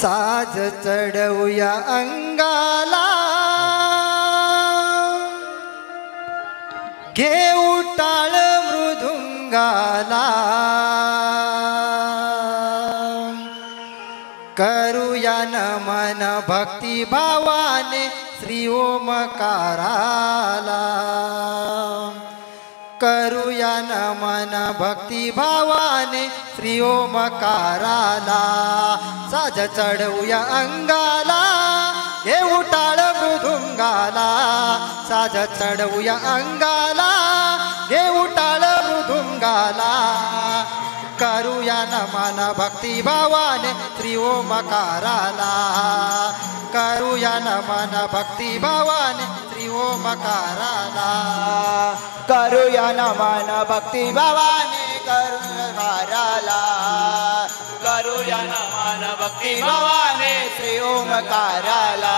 साज चढवूया अंगाला घेऊ टाळ मृदुंगाला करूया नमन भक्ती भावाने श्री ओमकाराला करूया नमन भक्ती भावाने श्री ओमकाराला साज चढवूया अंगाला घेऊ टाळ मृदुंगाला साज चढवूया अंगाला घेऊ टाळ मृदुंगाला करूया नमन भक्ती भावाने श्री ओमकाराला करूया नमन भक्ती भावाने श्री ओमकाराला करूया नमन भक्ती भावाने करूया करूया नमन भक्ती भावाने श्री ओमकाराला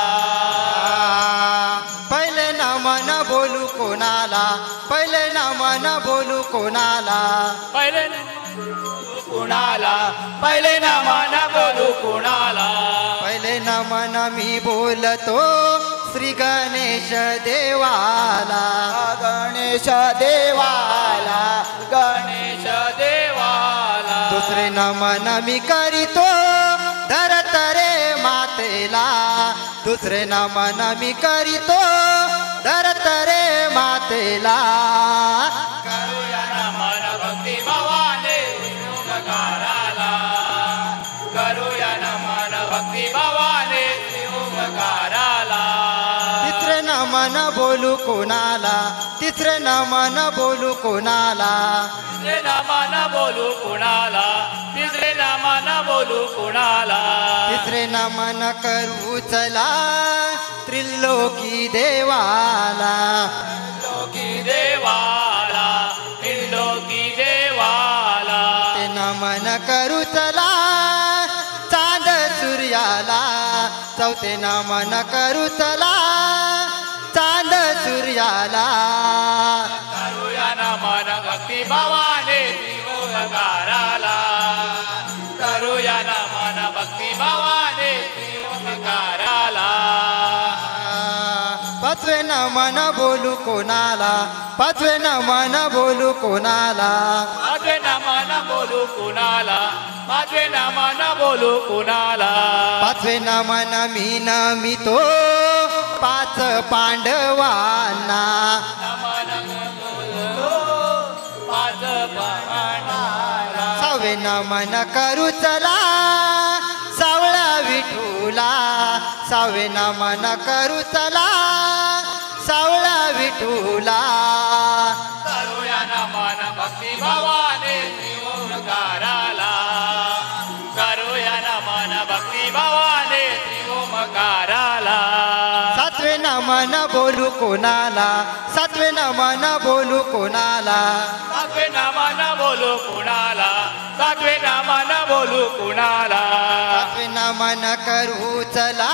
पहिले नमन बोलू कोणाला पहिले नमन बोलू कोणाला पहिले कुणाला पहिले नमन बोलू कुणाला पहिले नमन मी बोलतो श्री गणेश देवाला गणेश देवाला गणेश देवाला दुसरे नमन मी करीतो धरतरे मातेला दुसरे नमन मी करीतो धरतरे मातेला करूया नमन भक्ती भावाने ओमकाराला करूया नमन भक्ती भावाने ओमकाराला तिसरे नमन बोलू कोणाला तिसरे नमन बोलू कोणाला तिसरे नमन बोलू कुणाला तिसरे नमन बोलू कुणाला तिसरे नमन करू चला त्रिलोकी देवाला लोकी देवाला त्रिलोकी देवाला ते नमन करू चला चांद सूर्याला चौथे नमन करू चला चांद सूर्याला करूया नमन भक्ती भावाने ओमकाराला करूया नमन भक्ती भावाने ओमकाराला पाचवे नमन बोलू कोणाला पाचवे नमन बोलू कोणाला माझे नमन बोलू कुणाला माझे नमन बोलू कुणाला पाचवे नमन मी नमितो पाच पांडवांना नमन बोलू पाच पांडवाला सहावे नमन करू चला सावळा विठूला सहावे नमन करू चला सावळा विठूला करूया नमन भक्ती भावाने श्री ओमकाराला करूया नमन भक्ती भावाने श्री ओमकाराला सातवे नमन बोलू कोणाला सातवे नमन बोलू कोणाला सातवे नमन बोलू कुणाला सातवे नमन बोलू कुणाला सातवे नमन करू चला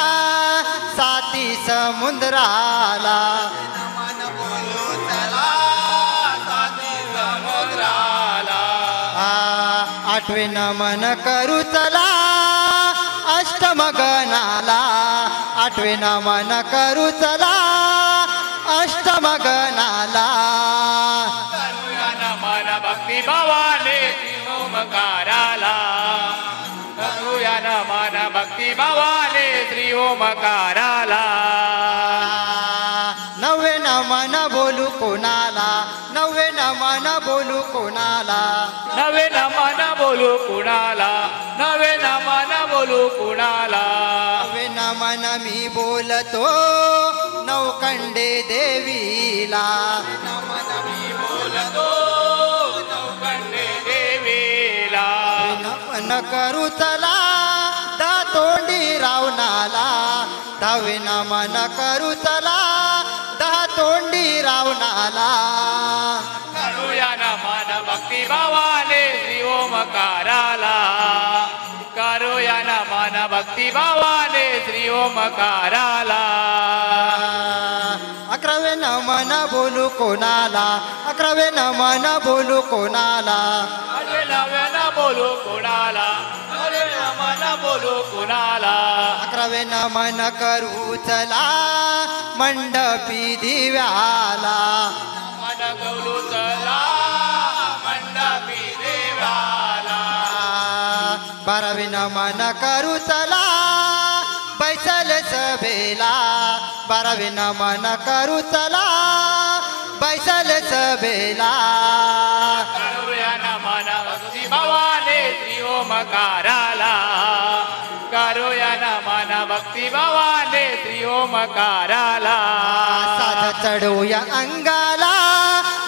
साती समुद्राला समुद्राला आठवे नमन करू चला अष्टमगनाला आठवे नमन करू चला अष्टमगनाला करूया नमन भक्ती भावाने श्री ओमकाराला करूया नमन भक्ती भावाने श्री ओमकाराला नववे नमन बोलू कोणाला नववे नमन बोलू कोणाला नवे नमन बोलू कुणाला नवे नमन बोलू कुणाला नववे नमन मी बोलतो नवकंडे देवीला बोलतो नवकंडे देवीला नमन करू चला तोंडी रावणाला दहावे नमन करू चला तोंडी रावणाला करूया नमन भक्ती भावाने श्री ओमकाराला करूया नमन भक्ती भावाने श्री ओमकाराला अकरावे नमन बोलू कोणाला अकरावे नमन बोलू कोणाला अरे नव्यानं बोलू कुणाला अरे नमन बोलू कुणाला करावे नमन करू चला मंडपी दिव्याला मन करू चला मंडपी देवाला करावे नमन करू चला बैसल सभेला करावे नमन करू चला बैसल सभेला करूया नमन भक्ती भावाने श्री ओमकाराला करूया नमन भक्ती भावाने श्री ओमकाराला साध चढूया अंगाला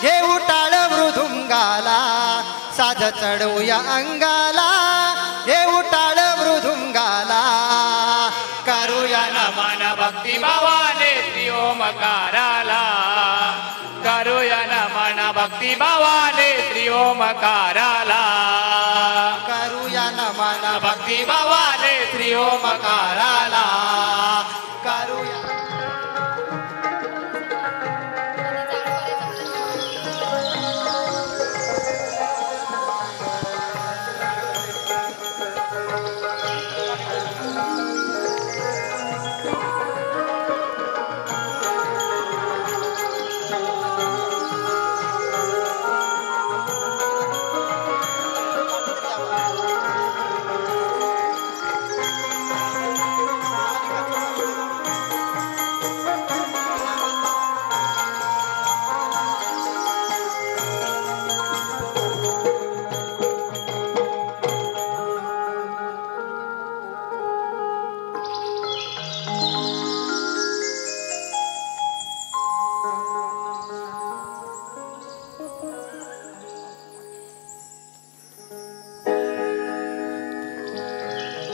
घेऊ टाळ मृदुंगाला साध चढूया अंगाला घेऊ टाळ मृदुंगाला करूया नमन भक्ती भावाने श्री ओमकाराला करूया नमन भक्ती भावाने श्री ओमकाराला करूया नमन भक्ती भावाने श्री ओमकाराला करूया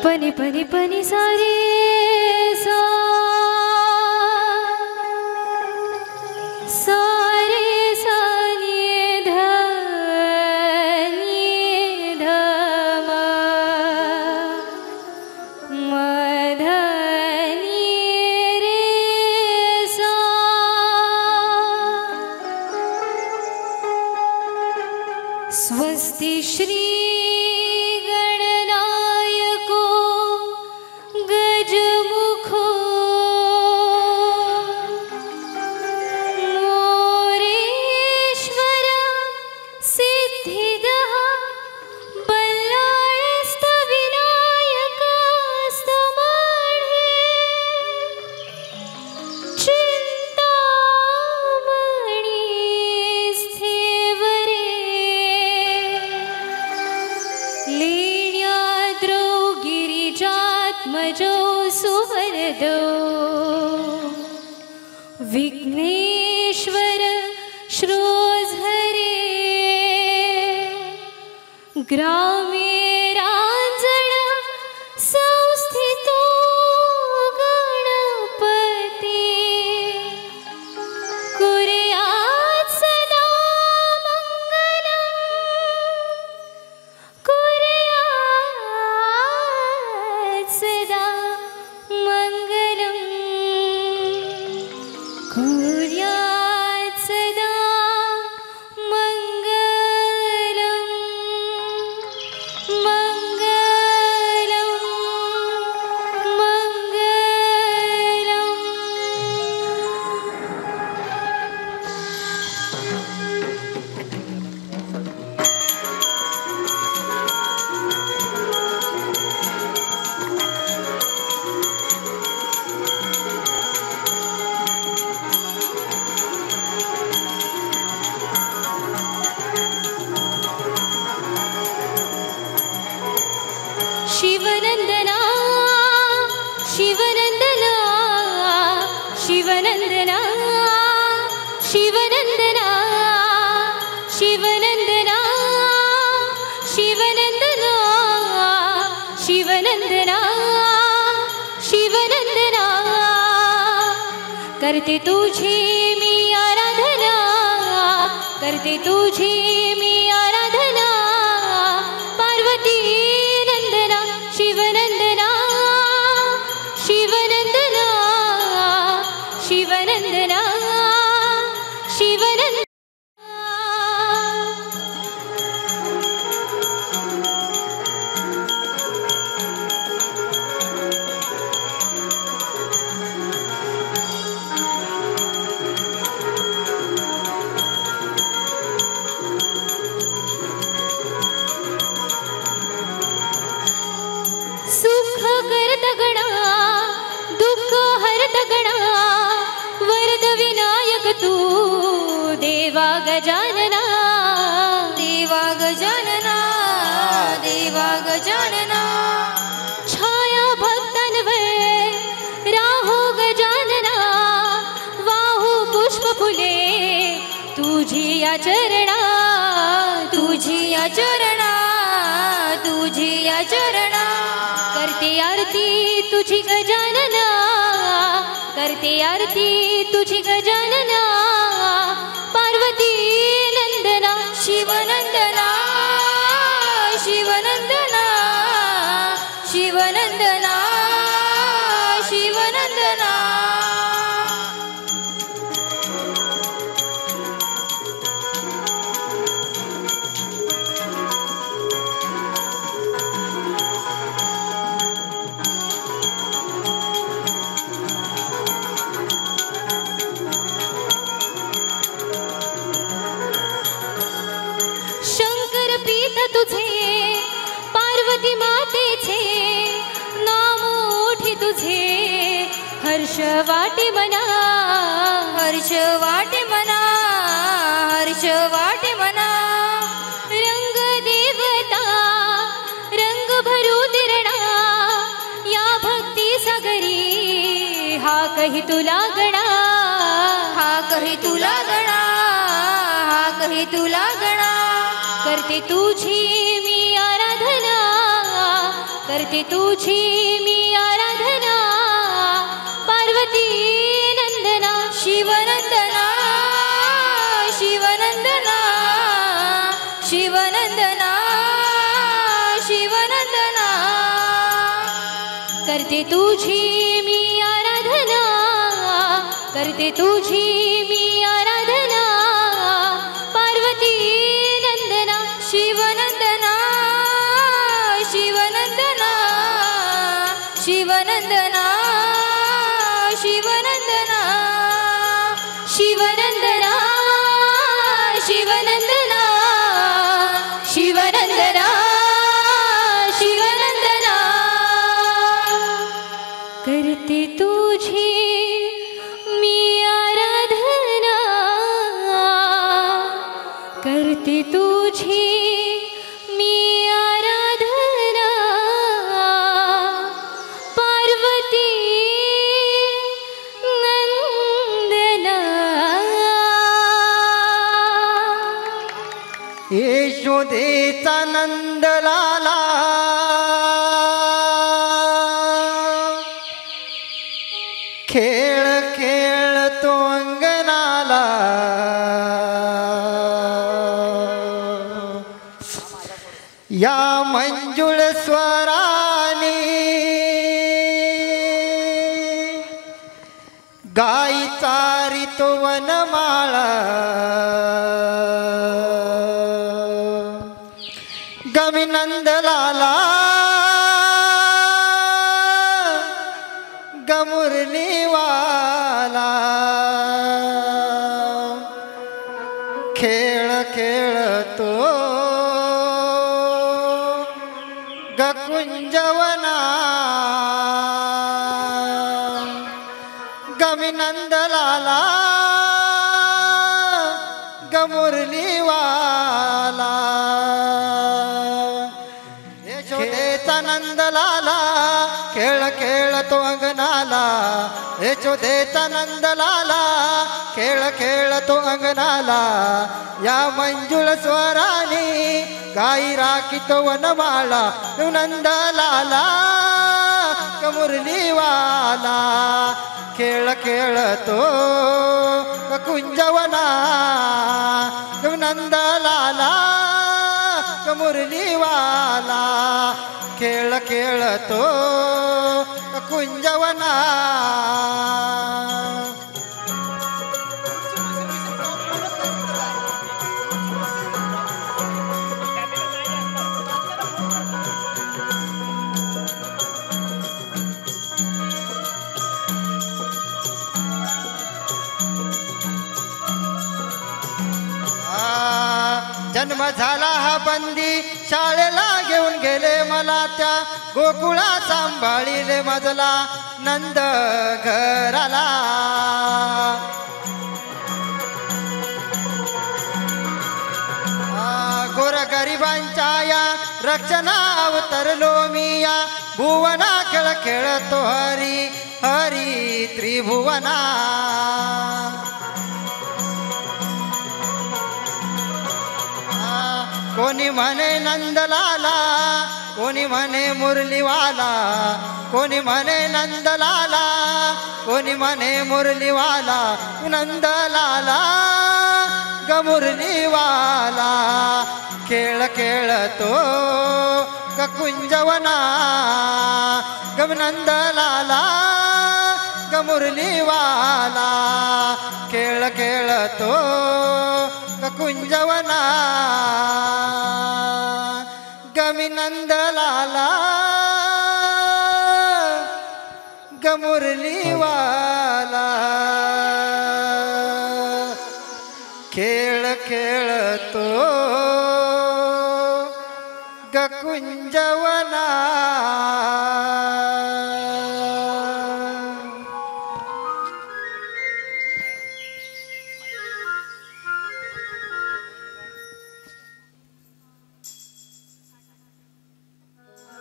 पनि पनि पनि सारे सा सारे सा नि ध म ध नि रे सा स्वस्ति श्री विघ्नेश्वर श्रोझरे ग्रामे रांजण संस्थितो गणपती कुर्यात् सदा मंगलम् कुर्यात् सदा मंगलम् कुर्यात् सदा मंगलम् मंगलम् मंगलम् शिवनंदना शिवनंदना शिवनंदना शिवनंदना शिवनंदना शिवनंदना शिवनंदना शिवनंदना करते तुझे मी आराधना करते तुझे मी आराधना पार्वती नंदना शिवनंदना शिवनंदना शिवनंदना शिवनंदना करत गणा दुःख हरत गणा वरद विनायक तू देवा गजानना देवा गजानना देवा गजानना छाया भक्तांवर राहो गजानना वाहू पुष्प फुले तुझी या चरणा तुझी या चरणा तुझी या चरणा करते आरती तुझी गजानना करते आरती तुझी गजानना पार्वती नंदना शिवनंदना शिवनंदना शिवनंदना शिवनंदना शंकर पीत तुझे पार्वती मातेचे नाम ओठी तुझे हर्ष वाटे मना हर्ष वाटे मना हर्ष वाटे मना रंग देवता रंग भरू दिरणा या भक्ती सागरी हा कही तुला गणा हा कही तुला गणा हा कही तुला गणा करते तुझी मी आराधना करते तुझी मी आराधना पार्वती नंदना शिवनंदना शिवनंदना शिवनंदना शिवनंदना करते तुझी मी आराधना करते तुझी मी आराधना पार्वती नंदना शिवनंदना शिवनंदना शिवनंदना शिवनंदना शिवनंदना शिवनंदना शिवनंदना शिवनंदना करते तुझी मी आराधना करते तुझी मी आराधना पार्वती नंदना यशोदेचा नंद लाला खेळ खेळतो अंगणाला या मंजुळ स्वराने गाई चारितो वनमाळा गमी नंदलाला गमुरलीवाला खेळ खेळतो गकुंजवना गमी नंदलाला गमुरलीवाला यशोदेचा नंदलाला खेळ खेळतो अंगणाला यशोदेचा नंदलाला खेळ खेळतो अंगणाला या मंजुळ स्वराने गाई राखीतो वनमाळा नंदलाला मुरलीवाला खेळ खेळतो कुंजवना नंदलाला मुरलीवाला खेळ खेळतो कुंजवना जन्म झाला हा बंदी शाळेला घेऊन गेले मला त्या गोकुळा सांभाळीले मजला नंद घराला गोर गरिबांच्या या रक्षणा अवतरलो मी या भुवना खेळ खेळतो हरी हरी त्रिभुवना कोणी म्हणे नंदलाला कोणी म्हणे मुरलीवाला कोणी म्हणे नंदलाला कोणी म्हणे मुरलीवाला नंदलाला ग मुरलीवाला खेळ खेळतो ग कुंजवना ग नंदलाला ग मुरलीवाला खेळ खेळतो ग कुंजवना गमी नंदलाला ग मुरलीवाला खेळ खेळतो ग कुंजवना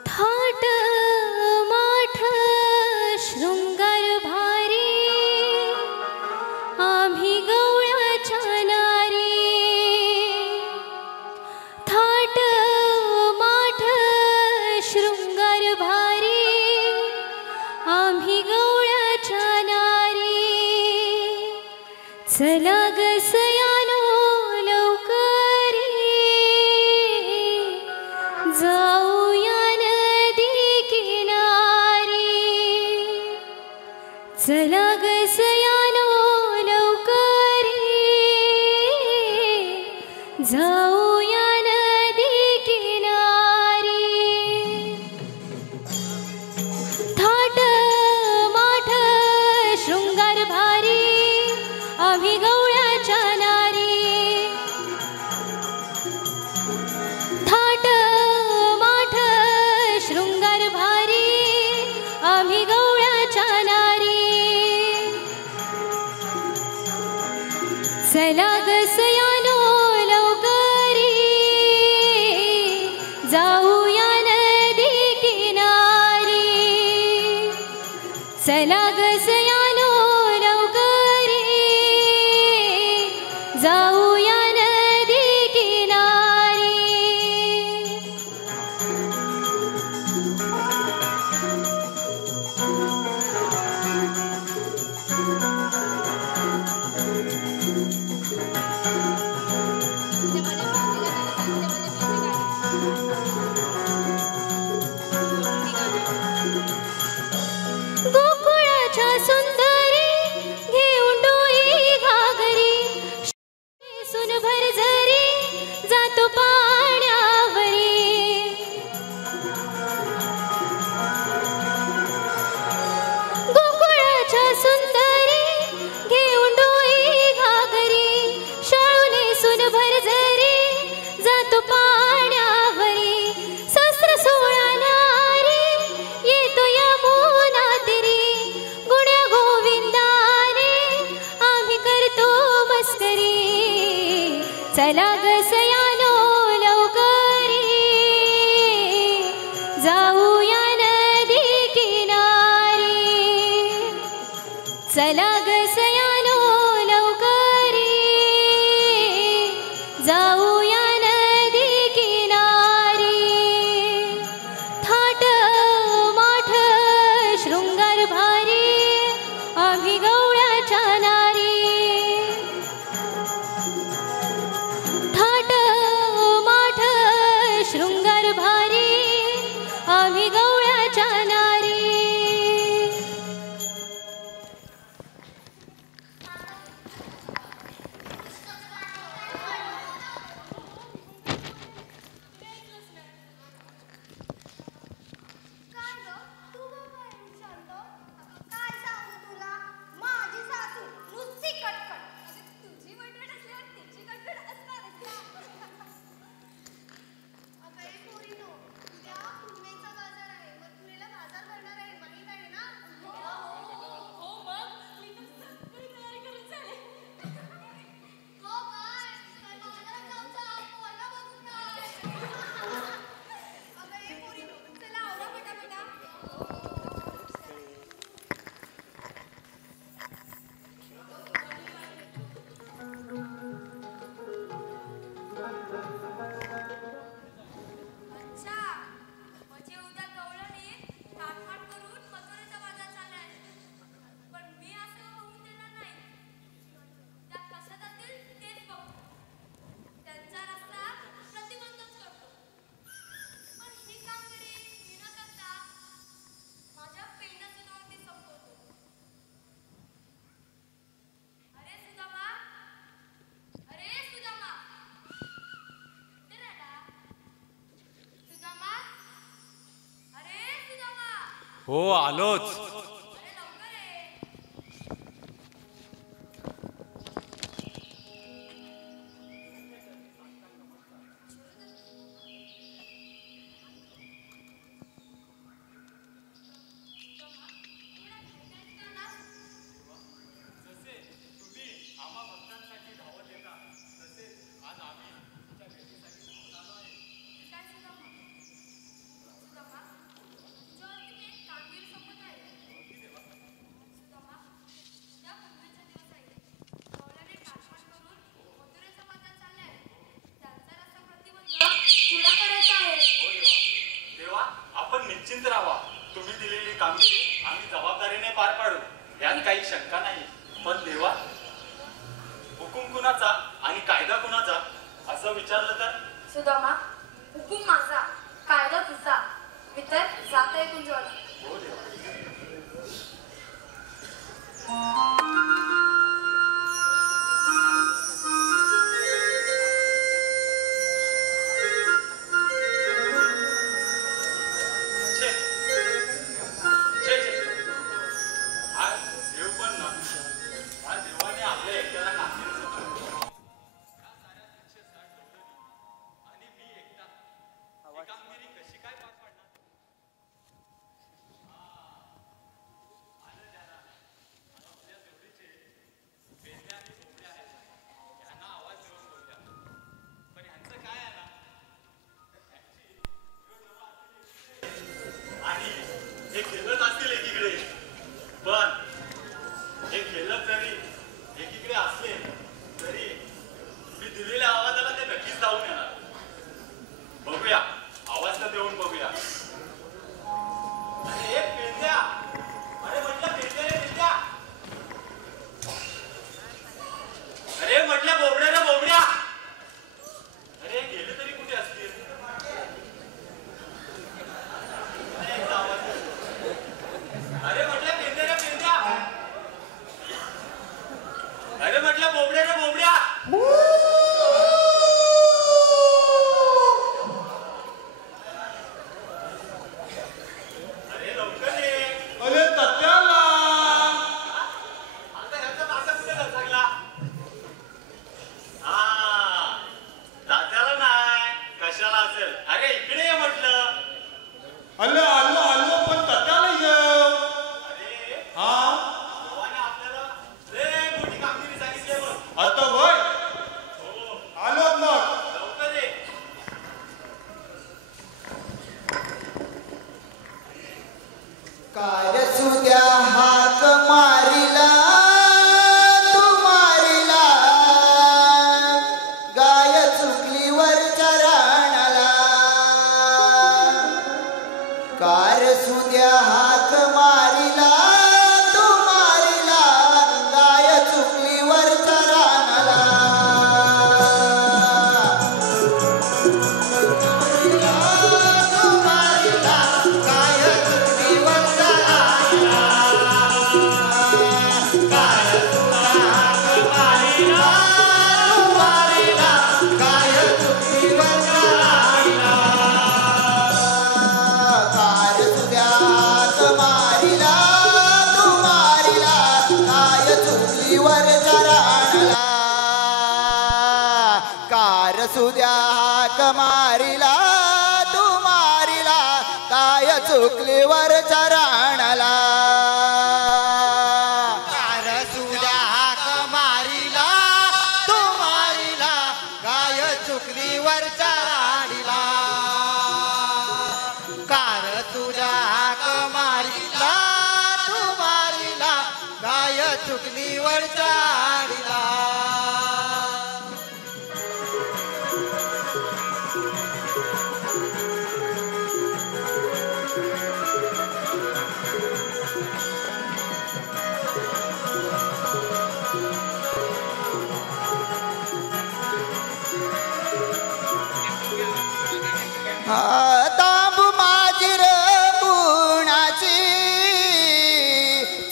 थाट माठ शृंगार भारी आम्ही गवळ्याच्या नारी थाट माठ शृंगार भारी आम्ही गवळ्याच्या नारी चला ग सयानो लवकरी जाऊया चला ग सयानो लवकरी जाऊया नदी किनारी थाट माठ शृंगार भारी आम्ही गवळ्याच्या नारी थाट माठ शृंगार भारी आम्ही गवळ्याच्या नारी चला ग सयानो लवकरी जाऊया नदी किनारी चला ग सयानो लवकरी जाऊया नदी किनारी गोकुळाच्या सुंदरी घेऊन डोई घागरी सुनभर झरी जातो पाण्यावरी गोकुळाच्या सुंदरी घेऊन डोई घागरी शाळूने सुनभर झरी जातो पाण्यावरी सहस्र सोळा नारी येतो यमुना तिरी गुण्या गोविंदाने आम्ही करतो मस्करी चला ग सयानो लवकरी जाऊया नदी किनारी चला ग सयानो लवकरी जाऊया नदी किनारी थाट माठ शृंगार भारी आम्ही गवळ्याच्या नारी थाट माठ शृंगार भारी आम्ही गवळ्याच्या नारी हो आलोच. निश्चिंत राहा. तुम्ही दिलेली कामगिरी आम्ही जबाबदारीने पार पाडू यात काही शंका नाही. पण देवा, हुकूम कुणाचा आणि कायदा कुणाचा असं विचारलं तर? सुदामा, हुकूम माझा, कायदा तुझा, वितर जाता आहे कुंजवाला. हो देवा.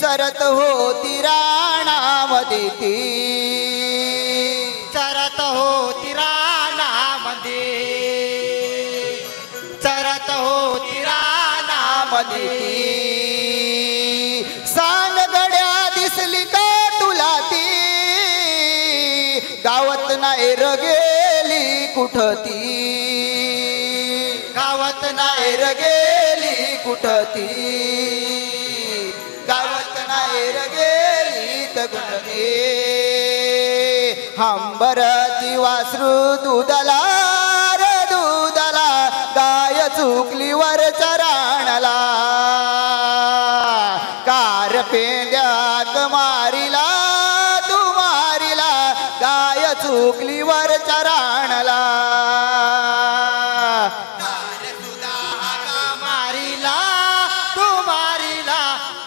चरत होती राणामध्ये ती, चरत होती राणामध्ये, चरत होती राणामध्ये ती. नाही र गेली कुठं ती, गावात नाही र गेली कुठं ती, गावात नाही र गेली तर कुठं ती. हंबरती वासरू दुधाला रे दुधाला, गाय चुकली वर चराणला, कार पेंड्याक मारिला तू मारिला, गाय चुकली वर चराणला. मारिला तू मारिला,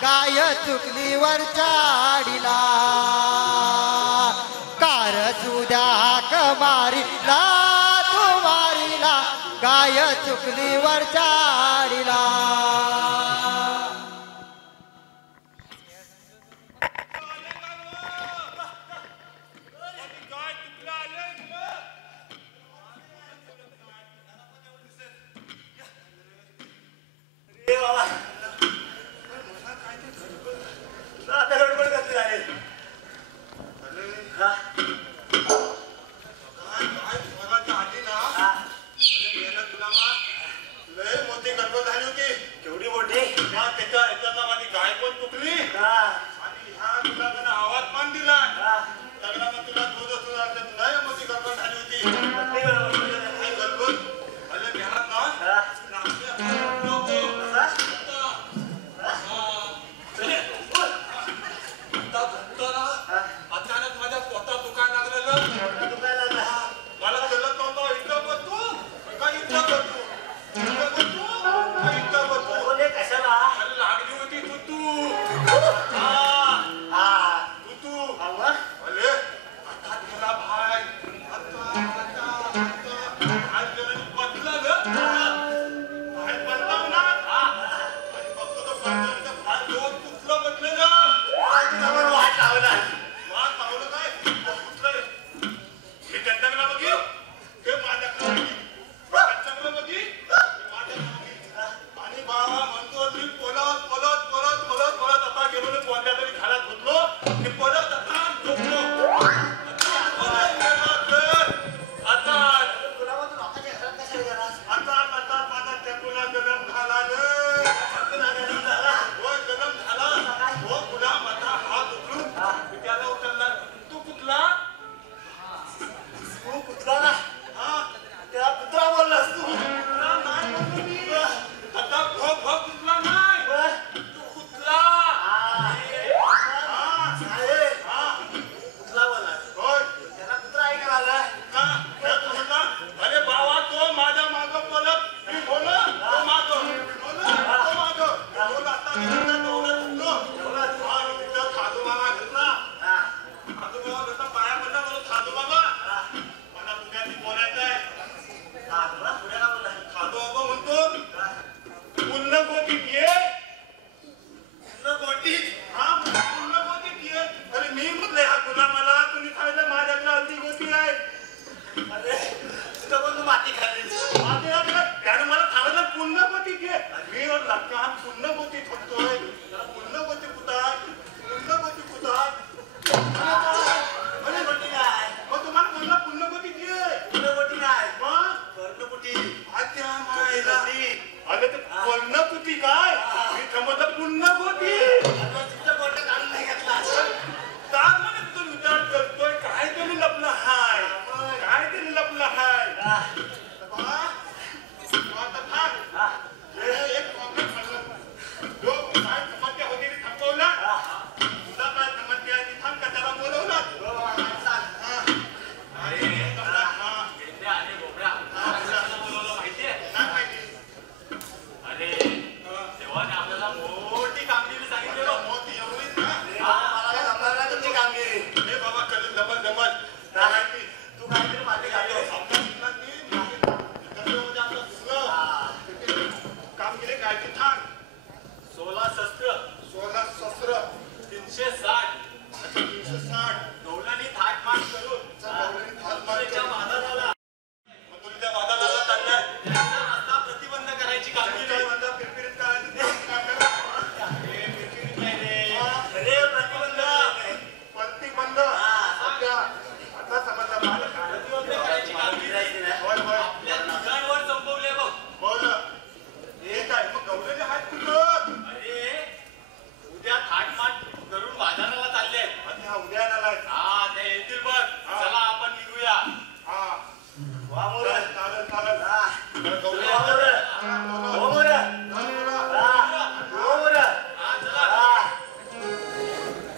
गाय चुकली वर चाडिला, कार सुद्याक मारिला तू मारिला, गाय चुकली वर चाडिला.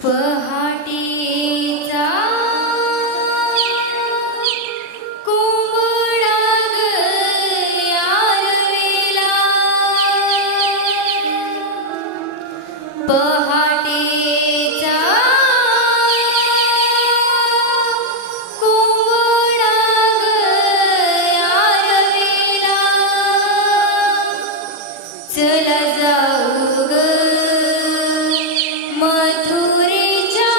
पहाटेचा कोंबडा ग आरवेला पहाटेचा कोंबडा ग आरवेला चला जाऊ ग मथुरेच्या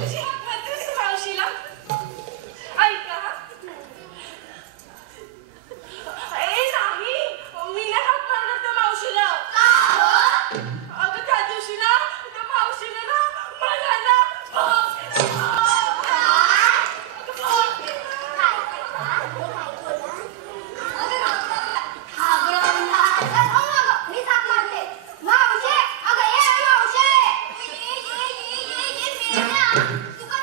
कशी हाक मारतेस तू मावशीला? ऐका हा. ए नाही, मी नाही हाक मारणार त्या मावशीला. अगं त्या दिवशी ना त्या मावशीने ना मला ना तुका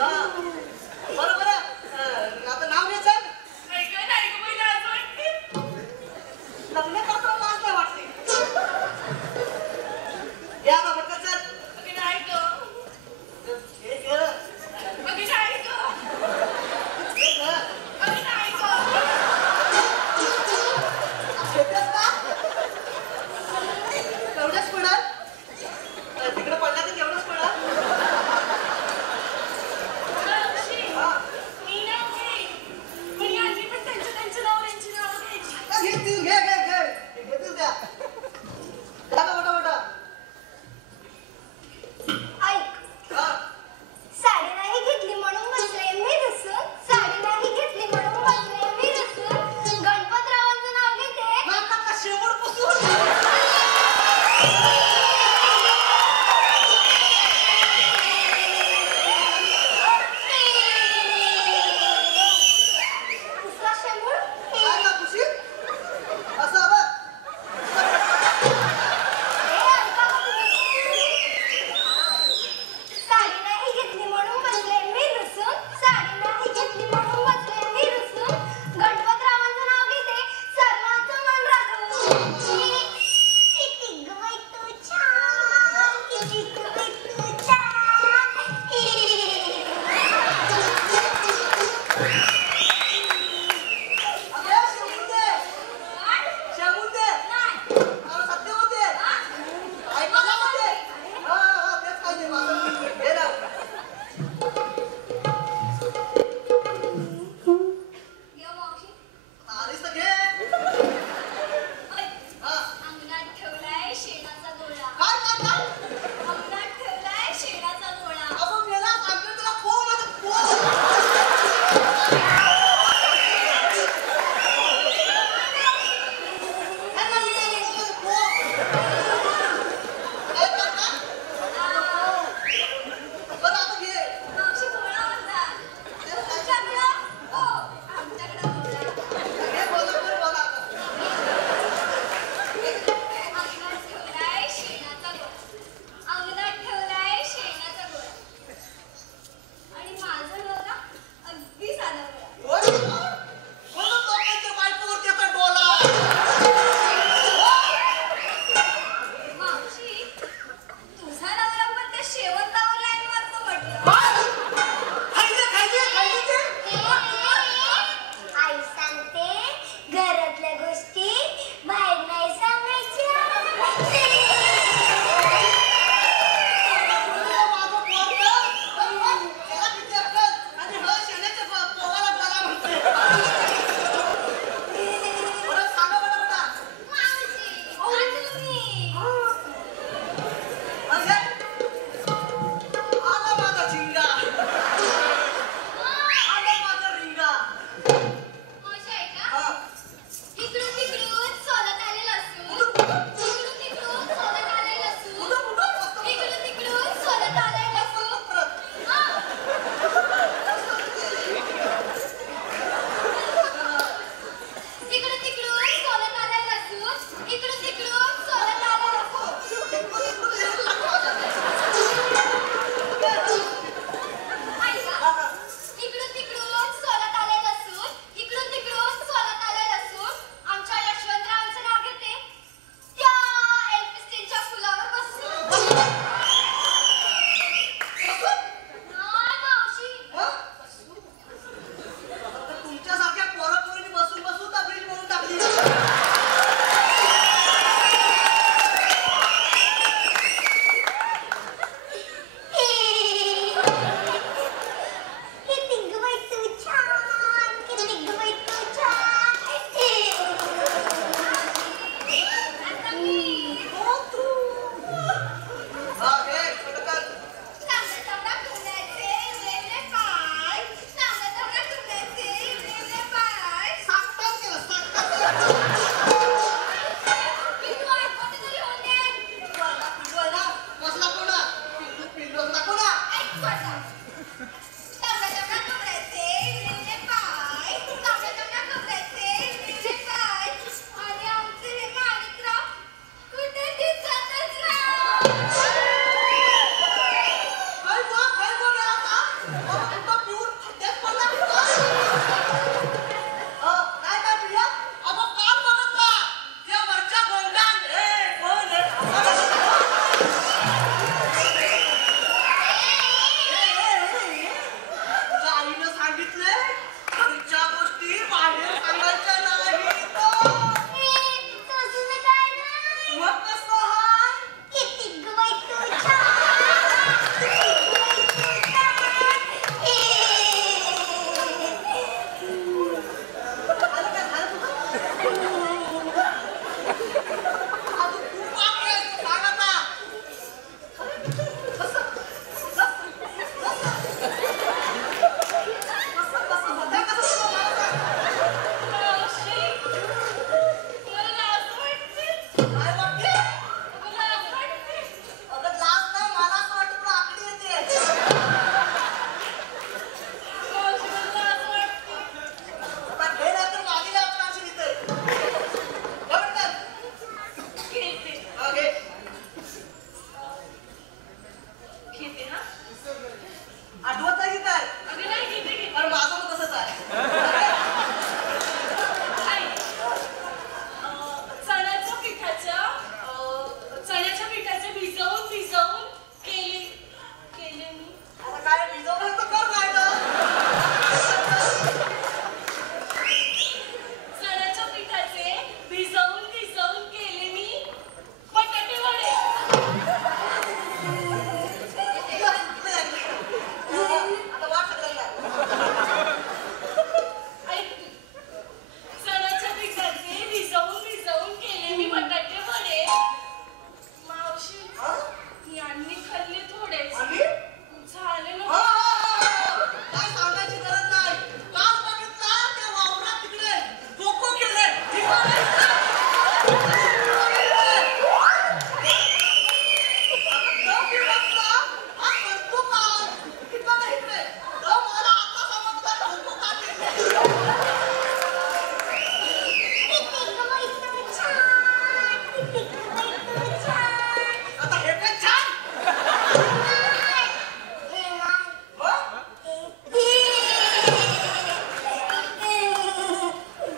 बरोबर आता नाव घ्यायचं नाही गं, नाही गं, मला लाज वाटते. लग्न करतो लाज नाही वाटते या बाबा चल अगं, नाही गं. हे घर अगं, नाही गं. हे घर अगं, नाही गं. घेतेस का तेवढंच पडल तिकडे पडला तर तेवढंच पडल मावशी, मी नाही घेईन. पण यांनी पण त्यांची नावं घ्यायची. घेतील घे घेतील त्या मोठा मोठा ऐक हा साडी नाही घेतली म्हणून बसले मी रुसून साडी नाही घेतली म्हणून बसले मी रुसून गणपतरावांचं नाव घेते नाका का शेवट पुसून दुसरा शेंबूड काय का पुशी असं बघ साडी नाही घेतली म्हणून बसले मी रुसून साडी नाही घेतली म्हणून बसले मी रुसून गणपतरावांचं नाव घेते सर्वांचं मन राखून किती गं तू छान किती गं तू छान अरे शेवंते अरे सत्य होते ऐकायला होते हा तेच काय ते माझं हे ना या मावशी आलीस तर घे हा अंगणात ठेवलाय शेणाचा गोळा काय अंगणात ठेवलाय शेणाचा गोळा आपण मेला सांगतो तुला पो माझं पो मावशी गोळा होता तुमच्याकडं हो आमच्याकडं गोळा अंगणात ठेवलाय शेणाचा गोळा अंगणात ठेवलाय शेणाचा गोळा आणि माझं गोळा अगदी साधा गोळा मावशी तुझा नवरा पण त्या शेवंतावर लाईन मारतो म्हटलं आई सांगते घरातल्या गोष्टी बाहेर नाही सांगायच्या मावशी आणि तुम्ही मावशी ऐका इकडून तिकडून सोलत आले लसूण इकडून तिकडून सोलत आले लसूण इकडून तिकडून सोलत आले लसूण हा. इकडून तिकडून सोलत आले लसूण इकडून तिकडून सोलत आले लसूण ऐका इकडून तिकडून सोलत आले लसूण इकडून तिकडून सोलत आले लसूण आमच्या यशवंतरावांचं नाव घेते त्या एल्फिस्टीनच्या फुलावर बसून नाही मावशी तुमच्यासारख्या पोरापोरीने बसून बसून त्या ब्रिज बनवून टाकली किती गं तू छान किती गं तू छान आता मी हा घे पटकन चांगला कुंडाचे वेगळे पाय चांगला कुंडाचे वेगळे पाय साखर केलं साखर मी तू ऐकत तरी होते कसला कोणा पिल्लू नको ना ऐक स्वतः चांगला कुंडाचे वेगळे पाय चांगला कुंडाचे वेगळे पाय आणि आमचे हे माणिकराव कुठे दिसतच नाही काय गो गेला का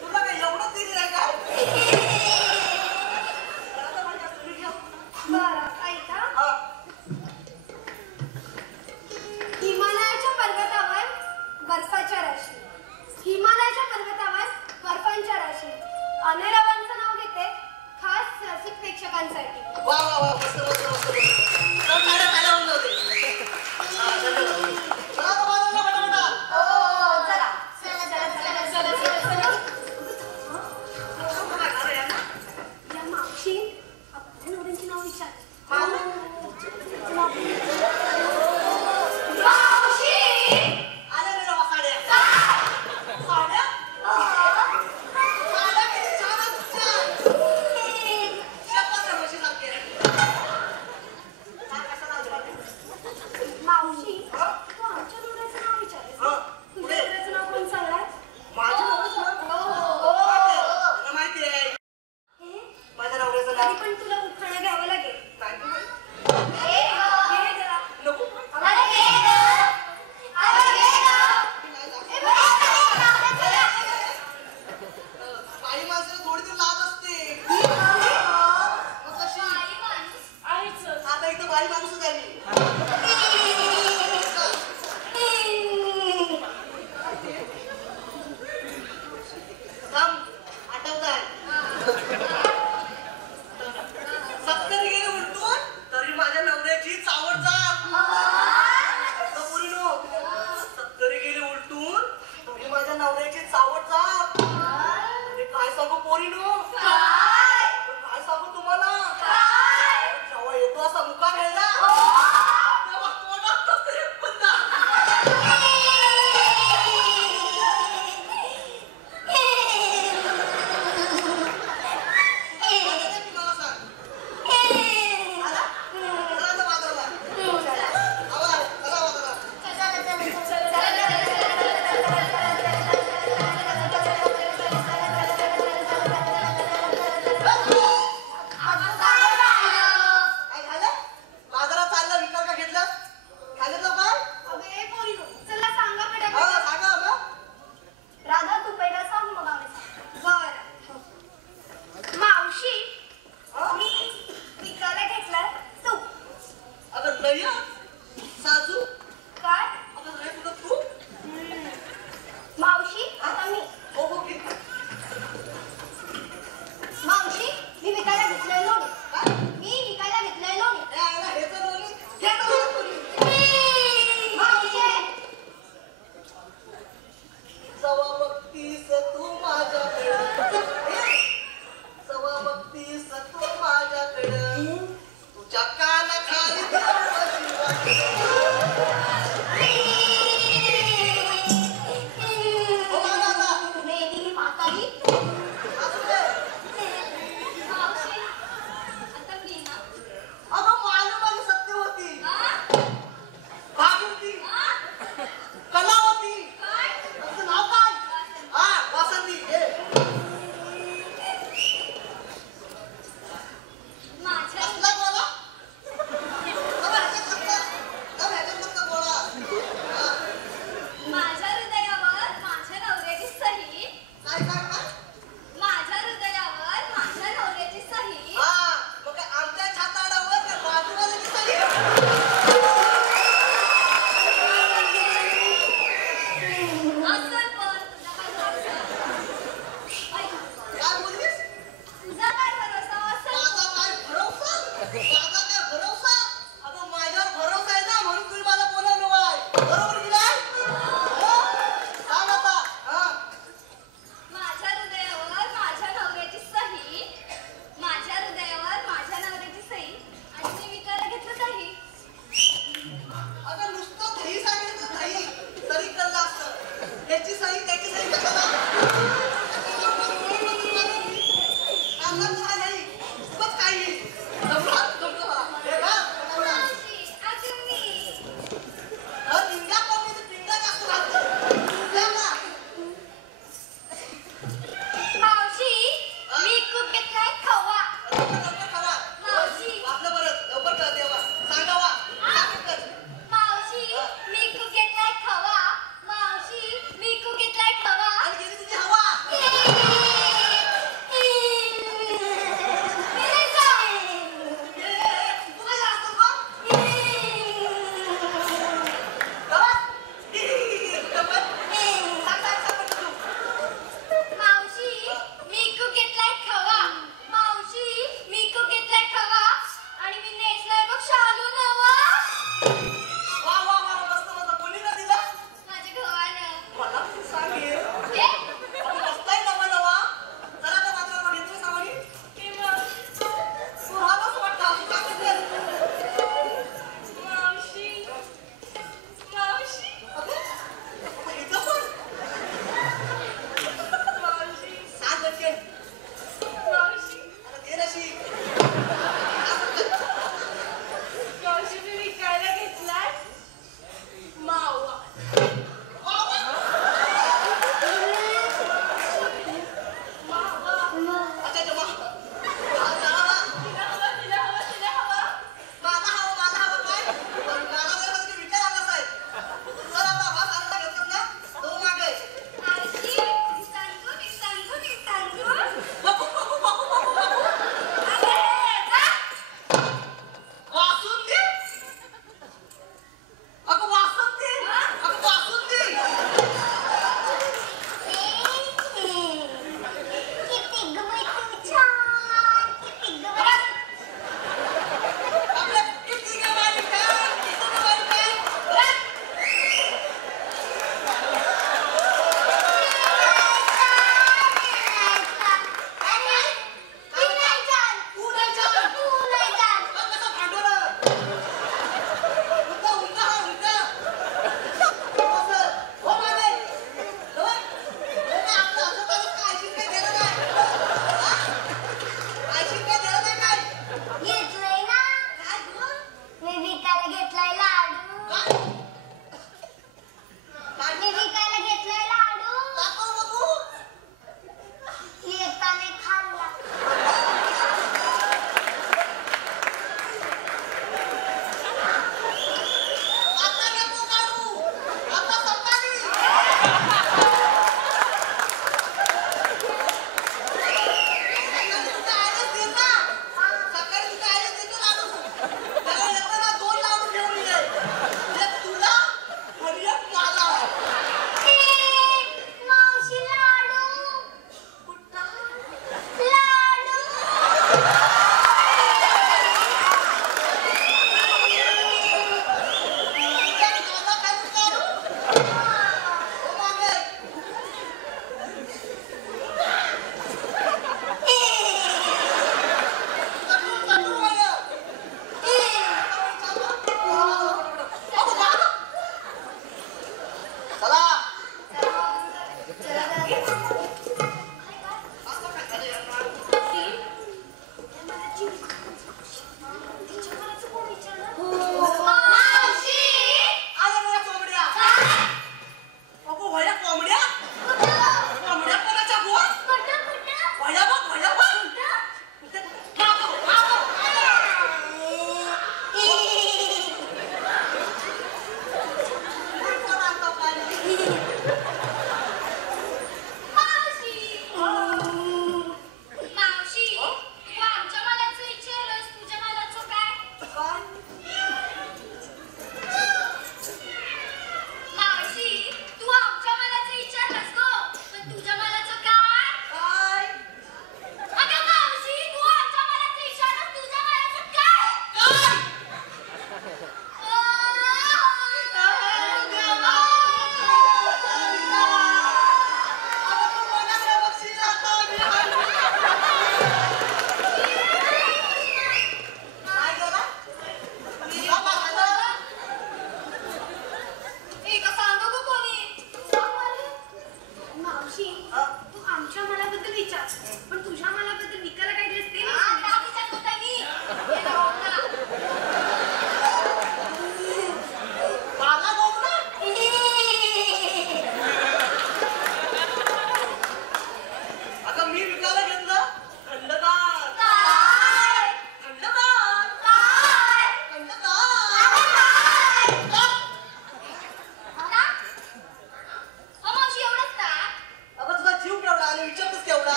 तुला काही एवढंच दिली नाही का आता माझी असली घ्या. बरं ऐका हा. हिमालयाच्या पर्वतावर बर्फाच्या राशी हिमालयाच्या पर्वतावर बर्फांच्या राशी अनेरावांचं नाव घेते खास रसिक प्रेक्षकांसाठी वा वा वा मस्त मस्त मस्त मस्त. तर टाळ्या होऊन जाऊ दे. हा, चला. चला आता वाजवला फटाफटा. हो चला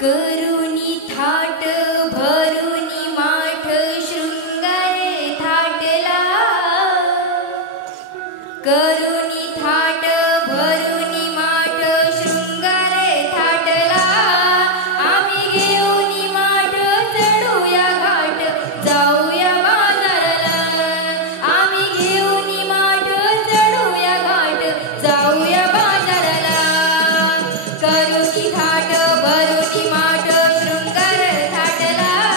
करुणी थाट भरुनी माठ शृंगारे थाटला करुणी थाट भरुनी माठ शृंगारे थाटला आम्ही घेऊनी माठ चढूया घाट जाऊया बाजारला आम्ही घेऊनी माठ चढूया घाट जाऊया बाजारला करुणी थाट भरुनी माठ शृंगार थाटला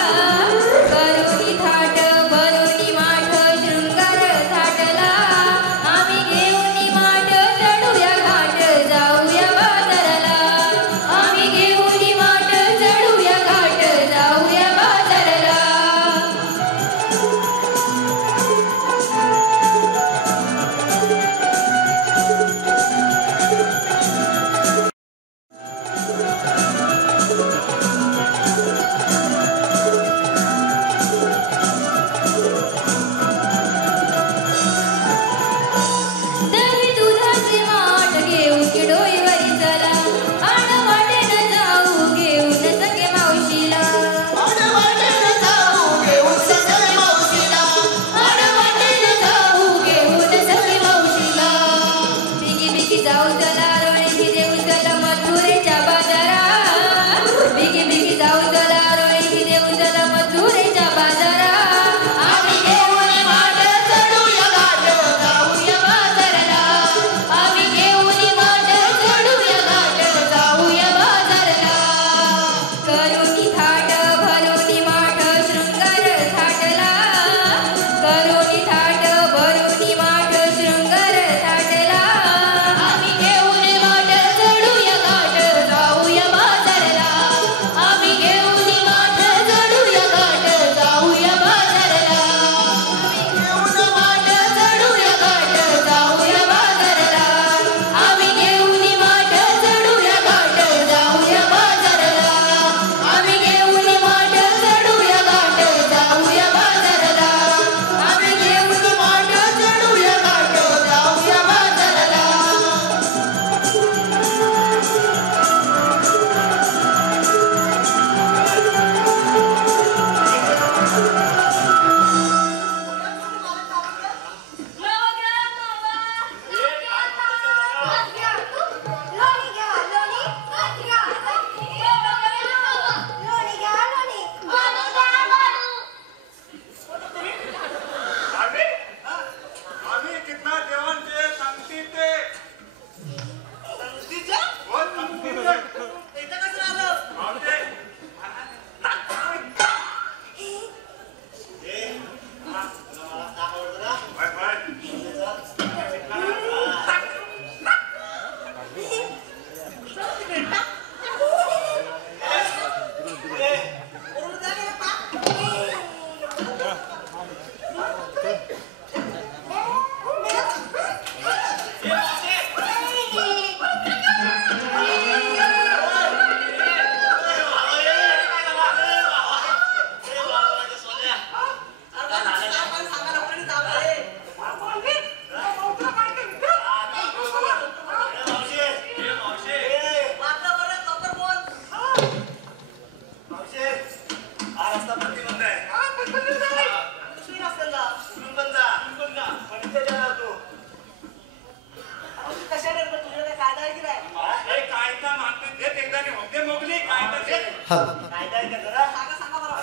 कायदा आहे का जरा? सांगा बरं.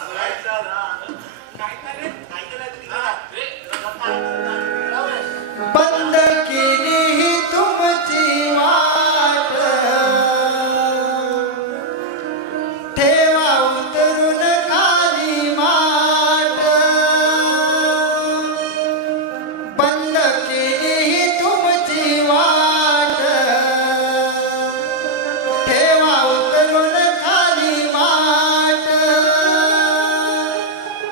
कायदा रे? कायदा नाही तुम्ही जरा. बंद केली तुमची वाट, ठेवा उतरून खाली माट. बंद केली तुमची वाट, ठेवा उतरून खाली माट.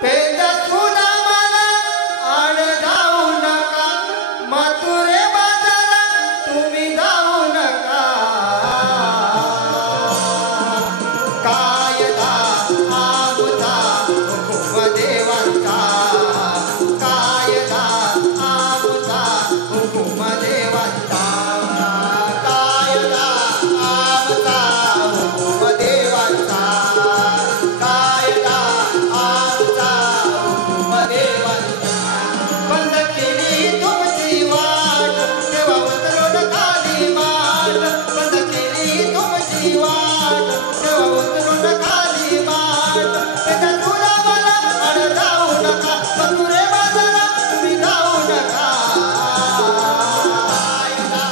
पेद सुना मला आड जाऊ नका, मथुरे बाजारा तुम्ही जाऊ नका. कायदा आमचा हुकुम देवांचा, कायदा आमचा हुकुम देवांचा. कायदा आमचा हुकुम देवांचा, कायदा आमचा हुकुम देवांचा. बंद केली तुमची वाट, तेव्हा उतरून खाली माट. बंद केली तुमची वाट, तेव्हा उतरून खाली माट. पेदा तुला मला आड जाऊ नका, मथुरे बाजारा तुम्ही जाऊ नका. कायदा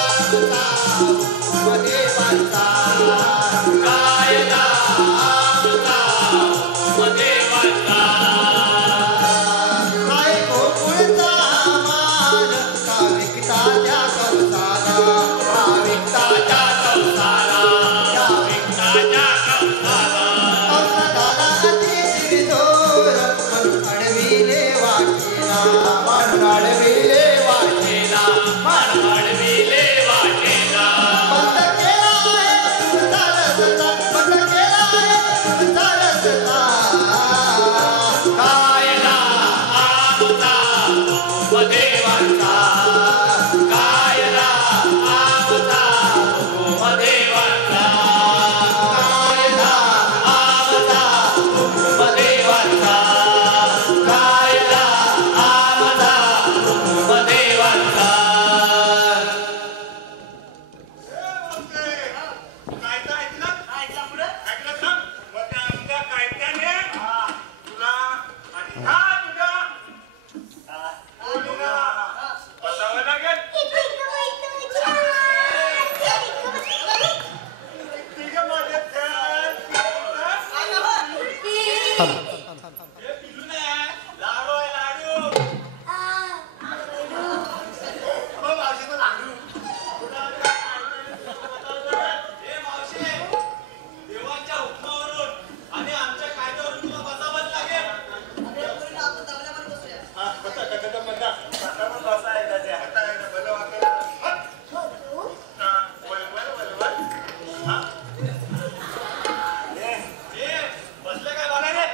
आमचा हुकुम देवांचा, कायदा आमचा हुकुम देवांचा. काय गोकुळचा मान, का विकता त्या कंसाला. का विकता त्या कंसाला, या विकताच्या कंसाला. कंसाला अति शिरजोर, म्हणून अडविले वाटेला. म्हणून अडविले वाटेला. मान वाढविले वाटेला. बंद केला आहे तुमचा रस्ता, बंद केला आहे तुमचा रस्ता. कायदा आमचा हुकुम देवांचा, कायदा आमचा हुकुम देवांचा. कायदा आमचा हुकुम देवांचा, कायदा आमचा हुकुम देवांचा. कायदा ऐकलं? ऐकला पुढं? ऐकलं ना? मग त्या आमच्या कायद्याने तुला आणि हा तुझा मुलीला बसावं लागेल. तिघं माझे खेळ. हे पिलू नाही, लाडू आहे लाडू. हो मावशी तो लाडू. हे मावशी, देवांच्या हुकमावरून आणि आमच्या कायद्यावरून तुला बसावंच लागेल. अरे, पुढे आपण दबल्यावर बसूया. हा, बसा, कटकट म्हणता. आता पण बसा आहे त्याच्या. आता आहे ना, भलं वाटलं. हट. हा, वळ. हा. ए, बसले काय बघा रे?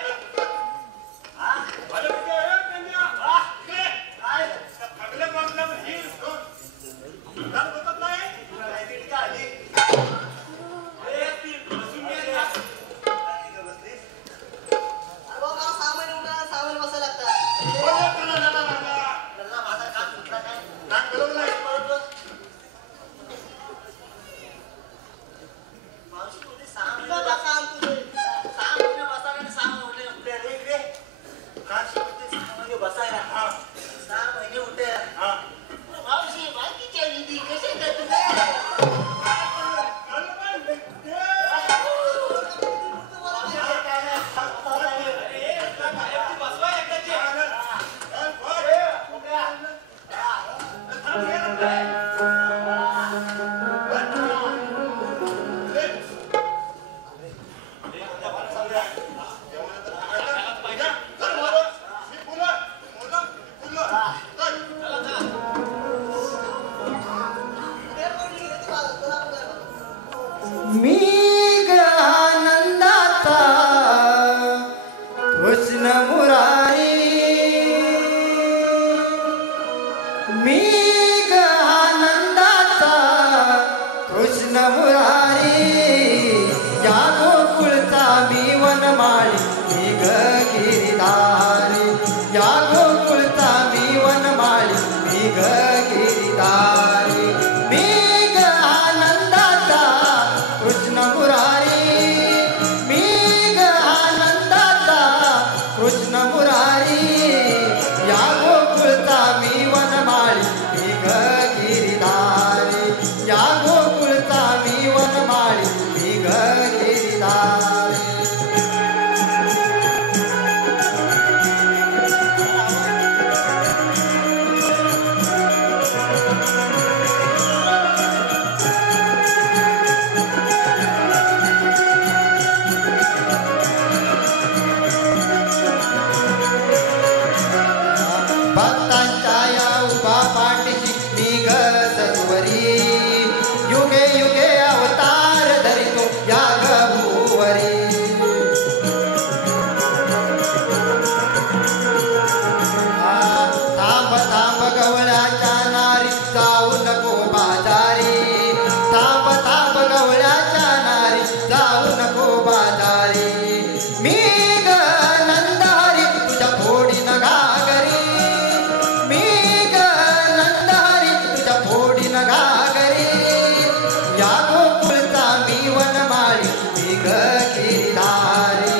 गिरिधारी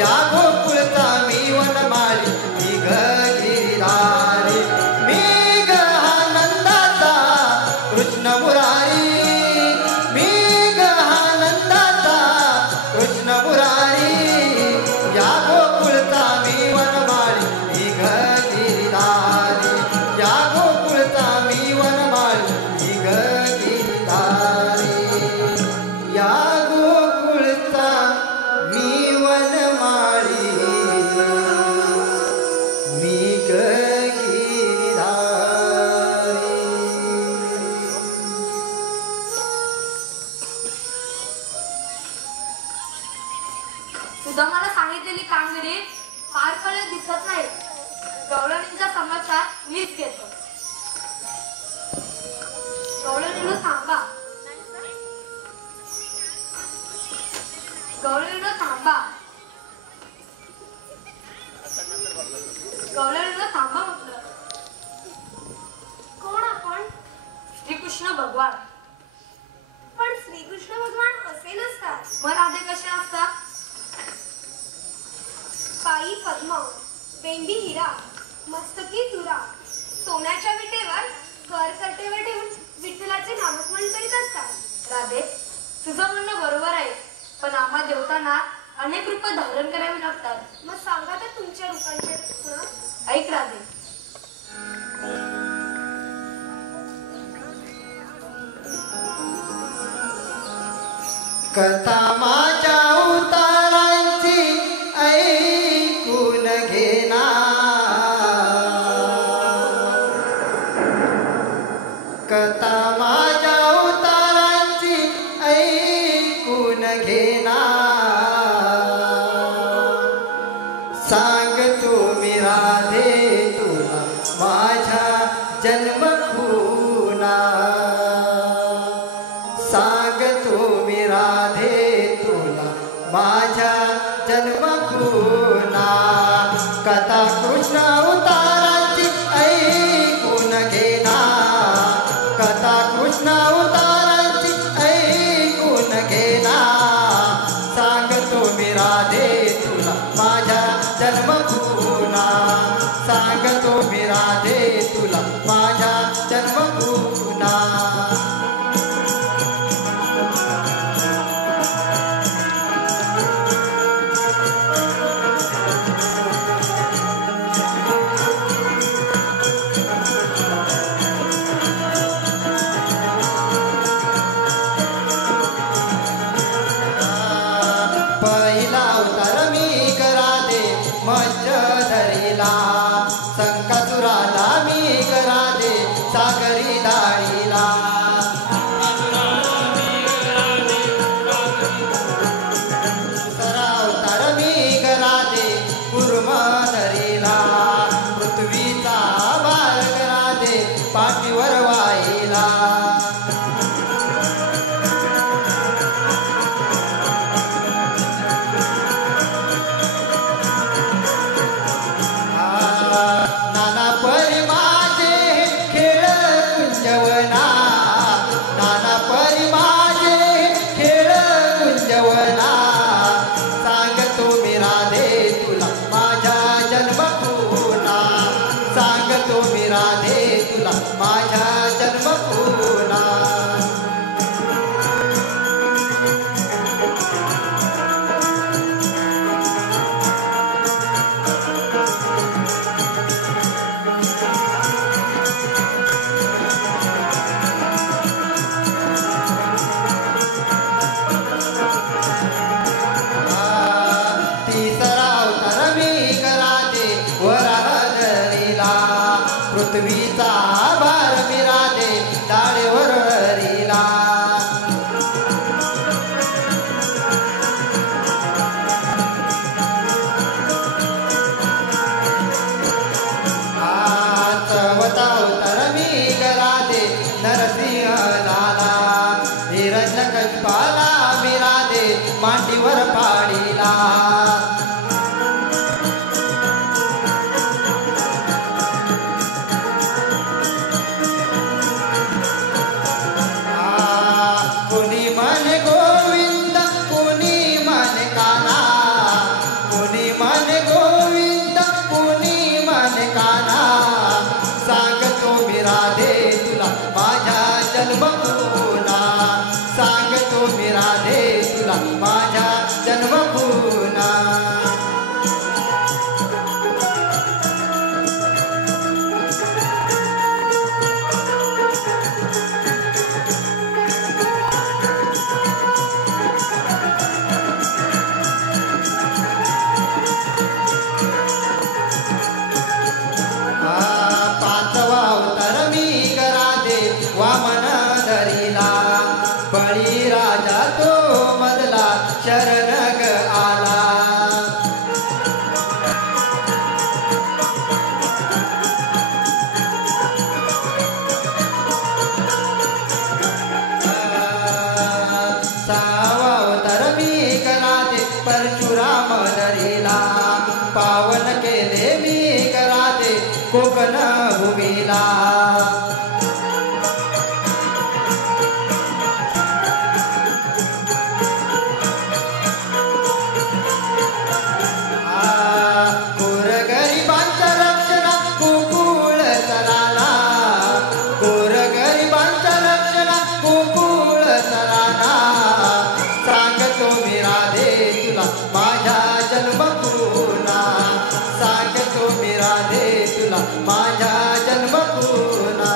या गोकुळचा मी वनमाळी मी ग गिरिधारी मी ग हा नंदाचा कृष्ण मुरारी मी ग हा नंदाचा कृष्ण मुरारी या गोकुळचा मी वनमाळी मी ग गिरिधारी या गोकुळचा मी वनमाळी मी ग गिरिधारी या गोकुळचा मी वनमाळी मी ग गिरिधारी. सुद्धा मला सांगितलेली कामगिरी पार पडत दिसत नाही. गवळणींचा समाचार मीच घेतो. गवळणीनं थांबा. गवळणीनं थांबा. गवळणीनं थांबा म्हटलं. कोण आपण? श्रीकृष्ण भगवान. पण श्रीकृष्ण भगवान असे नसतात. मग राधे कसे असतात? पायी पद्म, बेंडी हिरा, मस्तकी तुरा, सोन्याच्या विटेवर करकटेवर ठेवून विठ्ठलाचे नामस्मरण करीत असतात. राधे, तुझं म्हणणं बरोबर आहे, पण आम्हा देवतांना अनेक रूप धारण करावी लागतात. मग सांगा तर तुमच्या रूपांचे गुण. ऐक राधे, कथा माझ्या उतारांची ऐकून घेना कथा माझ्या उतारांची ऐकून घेना सांग तुम्ही राधे तुला माझ्या जन्मखुना सांग तुम्ही राधे तुला माझ्या जन्मखुना कथा कृष्ण अवताराची ऐकून घेना कथा कृष्ण अवताराची ऐकून घेना सांग तुम्ही राधे तुला माझ्या जन्मखुना सांग तुम्ही राधे तुला माझ्या जन्मखुना. पहिला अवतार मी करादे मज्ज धरीला संकासुराला मी करादे सागरी दाळीला दुसरा अवतार मी करादे कुर्म धरीला पृथ्वीचा भार करादे पाठीवर वाहिला नाना परी माझे खेळ कुंजवना नाना परी माझे खेळ कुंजवना सांग तुम्ही राधे तुला माझ्या जन्मखुना सांग तुम्ही राधे तुला माझ्या जन्मखुना. तिसरा अवतार मी करादे वराह धरीला पृथ्वीचा भार मी राधे डाळेवर हरीला चौथा अवतार मी करादे नरसिंह झाला हिरण्यकशिपाला मी राधे मांडीवर पाडीला कोणी म्हणे गोविंद कोणी म्हणे काना परशुराम धरिला पावन केले मी कराते कोकण भूमीला गोरगरिबांच्या रक्षणा गोकुळ सराला गोरगरिबांच्या रक्षणा गोकुळ सराला सांगतो मी राधे तुला माझ्या जन्मभूना सांगतो मी राधे तुला माझ्या जन्मभूना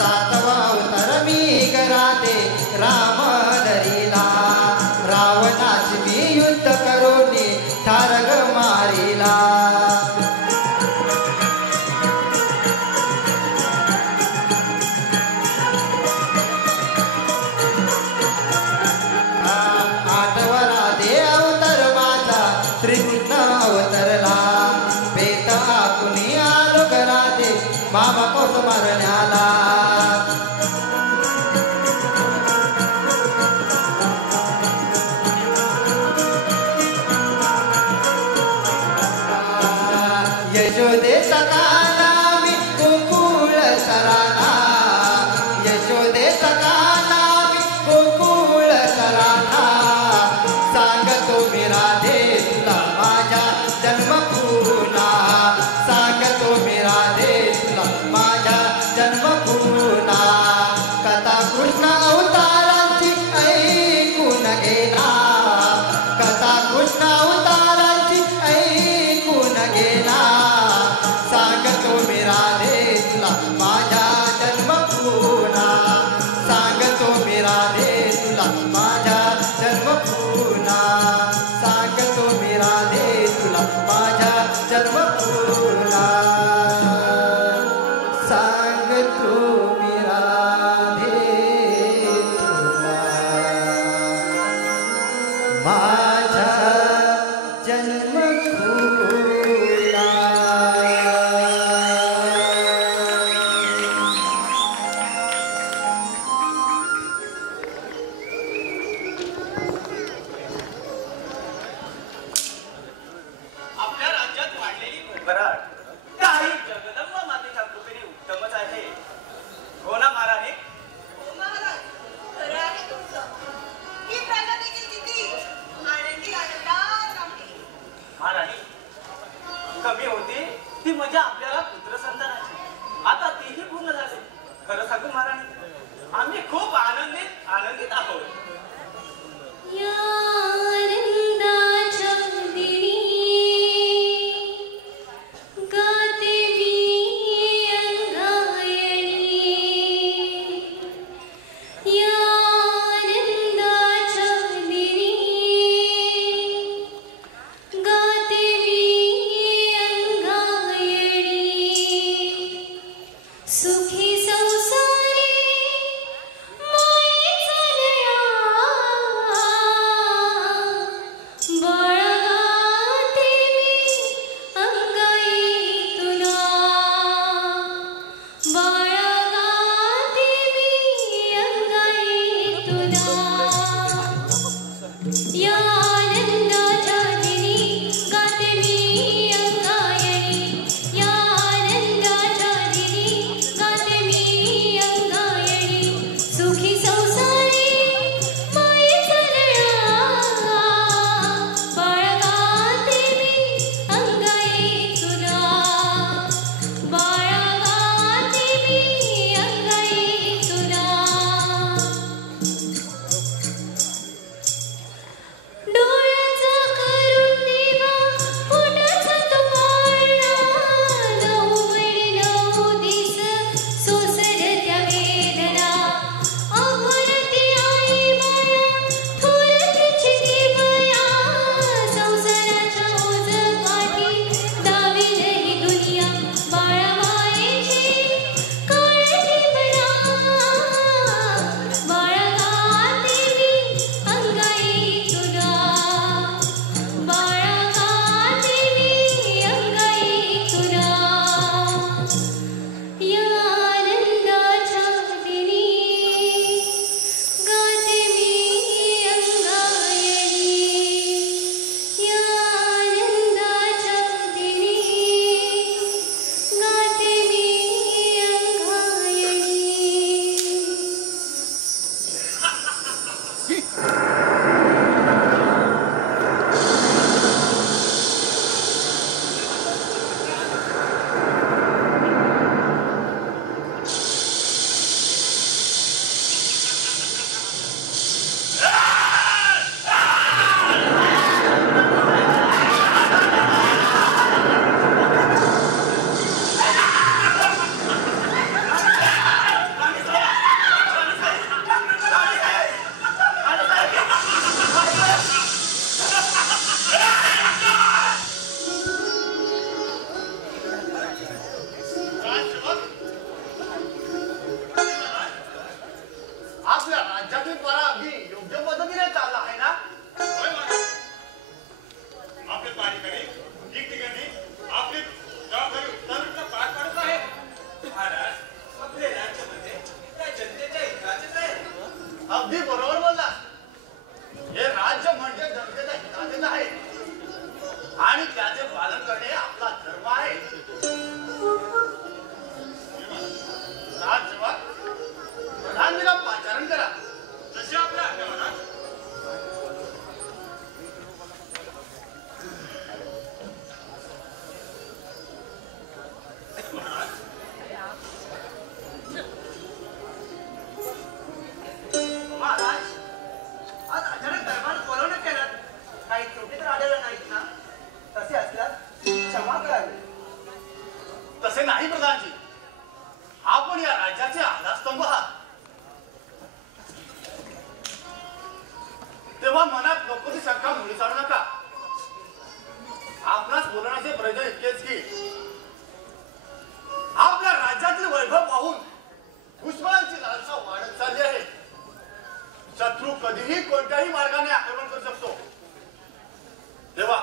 सातवा अवतार मी कराते राम धरिला रावणाची मी युद्ध करोनी ठारग मारिला आठवरा दे अवतार माझा श्रीकृष्ण अवतरला बेत कुणी आलो कराते मामा कोस मारण्याला यशोदेचा काना मी गोकुळ सराना यशोदेचा काना मी गोकुळ सराना सांगतो मी राधे तुला माझ्या जन्मभूना सांगतो मी राधे तुला माझ्या जन्मभूना कथा कृष्ण अवतारांची ऐकून गेला कथा कृष्ण अवतारांची ऐकून गेला सांगतो मी राधे तुला माझ्या जन्मभूना सांगतो मी राधे तुला माझ्या जन्मभूना सांगतो मी राधे तुला माझ्या जन्मभूना सांगतो मी राधे तुला माझ्या जन्मभूना आपल्या राज्यात वाढलेली भरभराट काही जगदंबा मातेच्या कृपेने उत्तमच आहे हो ना महाराणी महाराज खरं आहे तुमचं ही प्रजा देखील किती आनंदी आनंदात आहे महाराणी कमी होती ती म्हणजे आपल्याला पुत्रसंतानाची आता तेही पूर्ण झाले खरं सांगू महाराणी आम्ही खूप आनंदित आहोत या आनंदाच्या दिनी गाते मी अंगायणी या आनंदाच्या दिनी गाते मी अंगायणी सुखी संसारी मायेचा लया बाळगाते मी अंगाई तुला बाळगाते मी अंगाई आपल्या राज्यातील द्वारा अगदी योग्य पद्धतीने चालला आहे ना? होय महाराज. आपले पाणीकरी ठिकठिकाणी आपली जबाबदारी उत्तम पार पाडत आहे. महाराज आपले राज्यामध्ये त्या जनतेच्या हिताचेच आहे. अगदी बरोबर बोलला. हे राज्य म्हणजे जनतेच्या हिताचेच आहे आणि त्याचे पालन करणे आपला धर्म आहे. राजसेवा प्रधानजीला पाचारण करा. जसे आपल्या आज्ञा महाराज. महाराज आज अचानक दरबार बोलवण्यात केलं. काही त्रुटी तर आलेल्या नाहीत ना? तसे असल्यास क्षमा करावी. तसे नाही प्रधानजी. आपण या राज्याचे आधारस्तंभ आहात. तेव्हा मनात नको ती शंका मुळी चालू नका. आपणास बोलण्याचे प्रयोजन इतकेच की आपल्या राज्यातील वैभव पाहून दुश्मनांची लालसा वाढत चालली आहे. शत्रू कधीही कोणत्याही मार्गाने आक्रमण करू शकतो. तेव्हा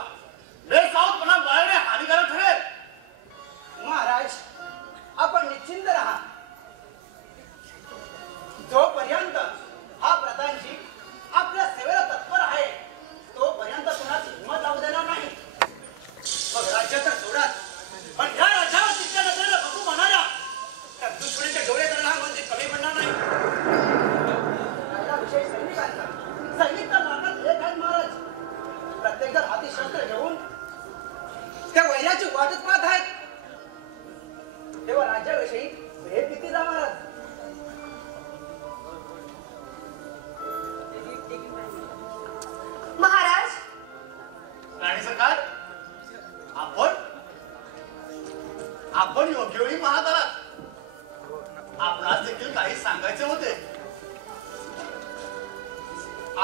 बेसावधपणा बाळगणे हानिकारक ठरेल. महाराज आपण निश्चिंत राहा. जोपर्यंत हा प्रधानजी आपल्या सेवेला तत्पर आहे तोपर्यंत कुणाची हिंमत लावू देणार नाही. मग राज्याचा सोडाच पण या राज्यावर तिच्या नजरेला बघू म्हणाल्या त्या दुश्मनाच्या डोळे करणार म्हणजे कमी पडणार नाही. विषय सैनिकांचा सैनिक तर मार्गात एक आहेत महाराज. प्रत्येक जण हाती शस्त्र घेऊन त्या वैराची वाटच पाहत आहेत. तेव्हा राज्याविषयी भेट किती जा महाराज. महाराज राणी सरकार आपण योग्य वेळी पाहत आलात. आपणास देखील काही सांगायचे होते.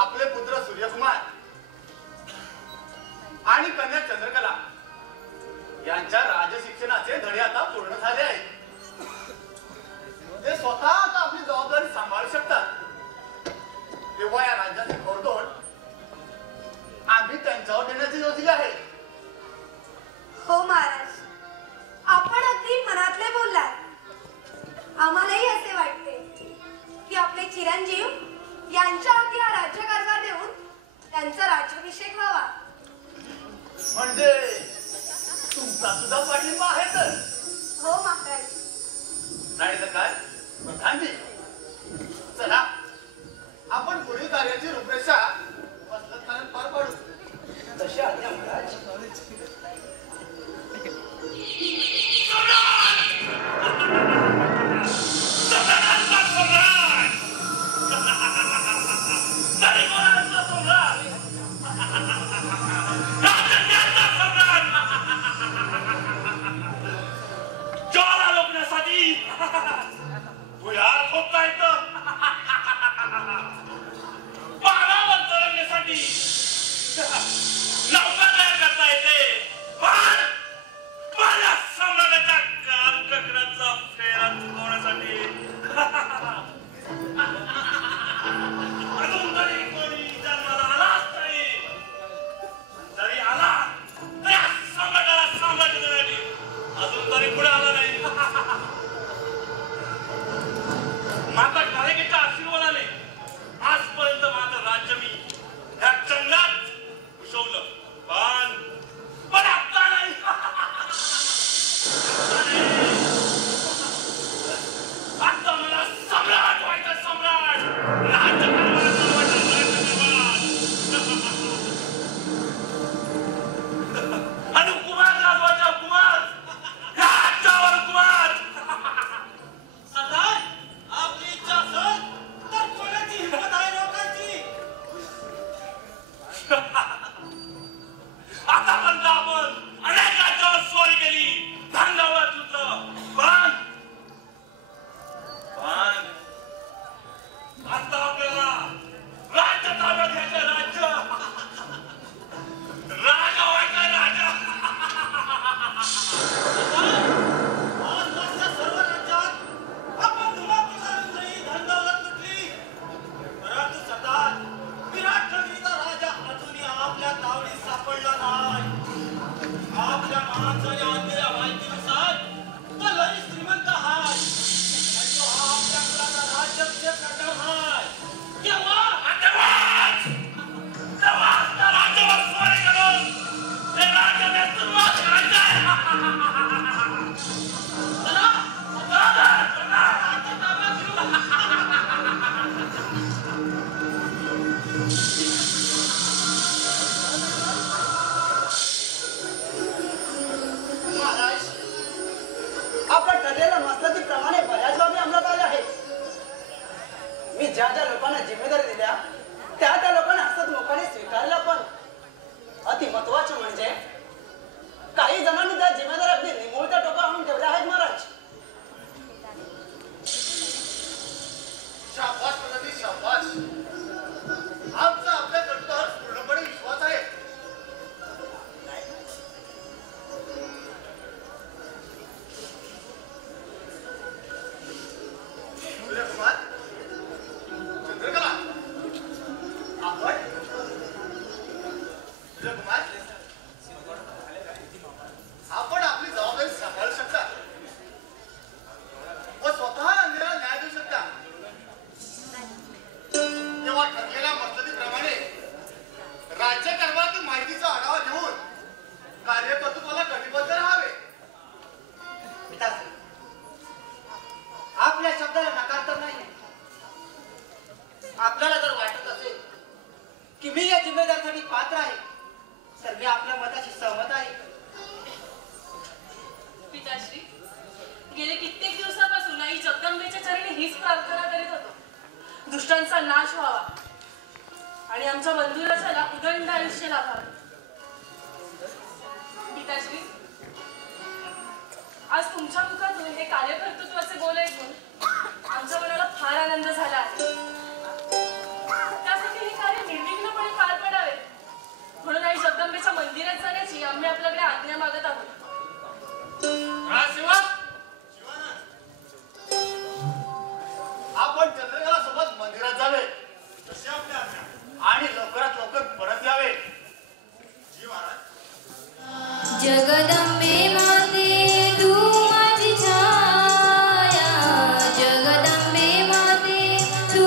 आपले पुत्र सूर्यकुमार आणि कन्या चंद्रकला यांच्या राजशिक्षणाचे धडे आता पूर्ण झाले आहेत. ते स्वतः आता आपली जबाबदारी सांभाळू शकतात. तेव्हा या राज्याची घोडदौड आम्ही त्यांच्यावर देण्याची योजना आहे. हो महाराज आपण अगदी मनातले बोललात. आम्हालाही असे वाटते की आपले चिरंजीव यांच्या हाती हा राज्यकारभार देऊन त्यांचा राज्याभिषेक व्हावा. म्हणजे तुमचा सुद्धा पाठिंबा आहे तर? हो महाराज. नाही सरकार प्रधानजी चला आपण पुढील कार्याची रूपरेषा मस्तकाने पार पाडू. तशी आज्ञा महाराज. सम्राट की मी या जिम्मेदारीसाठी पात्र आहे तर मी आपल्या मताशी सहमत आहे. पिताश्री, गेले कित्येक दिवसापासून आई जगदंबेच्या चरणी हीच प्रार्थना करीत होतो. दुष्टांचा नाश व्हावा आणि आमच्या बंधुराजाला उदंड आयुष्य लाभावे. पिताश्री, आज तुमच्या मुखातून हे कार्यकर्तृत्वाचे बोल ऐकून आमच्या मनाला फार आनंद झाला आहे. त्यासाठी हे कार्य निर्विघ्नपणे पार पडावे म्हणून आई जगदंबेच्या मंदिरात जाण्याची आम्ही आपल्याकडे आज्ञा मागत आहोत. आपण चंद्रकला सोबत मंदिरात जावे आणि लवकरात लवकर परत यावे. जी महाराज. जगदंबे माते तू माझी छाया, जगदंबे माते तू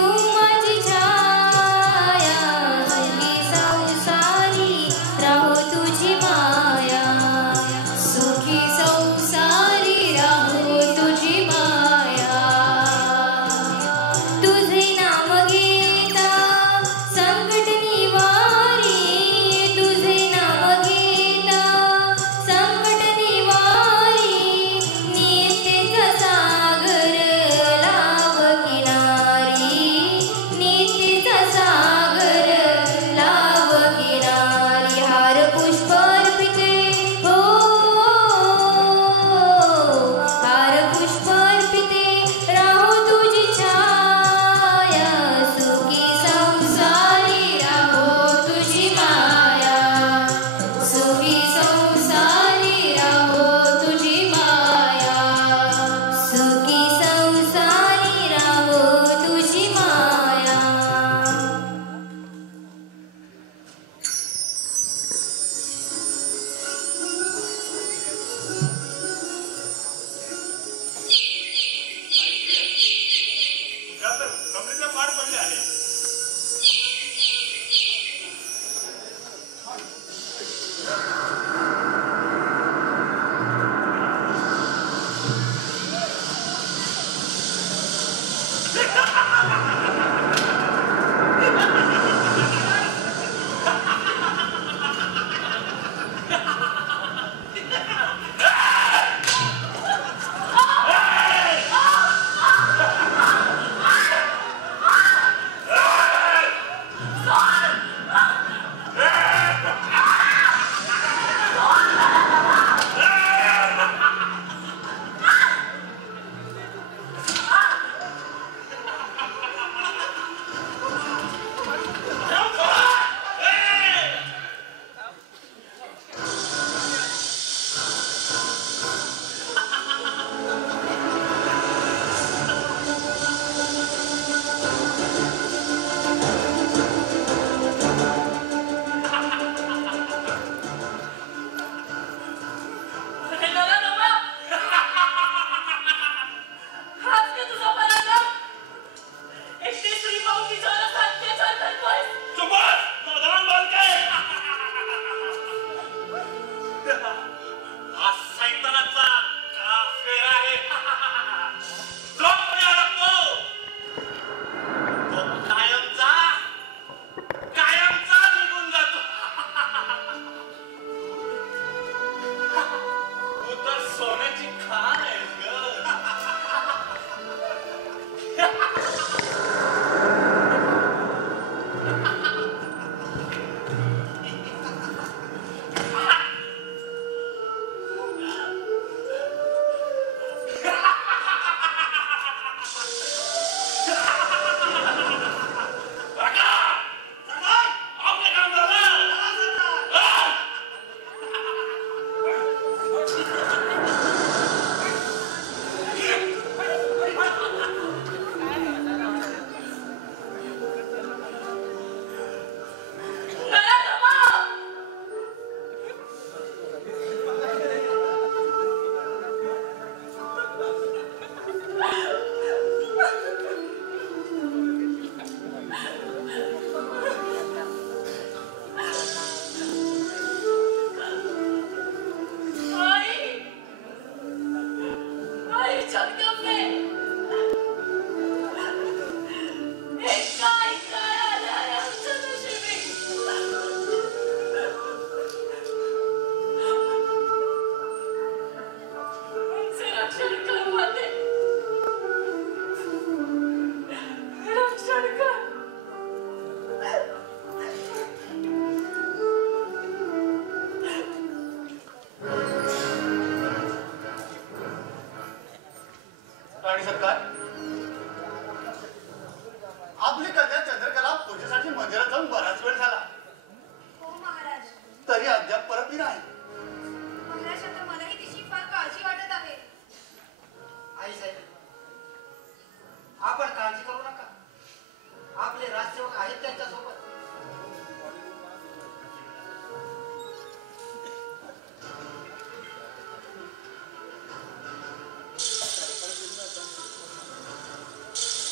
आहेत त्यांच्यासोबत.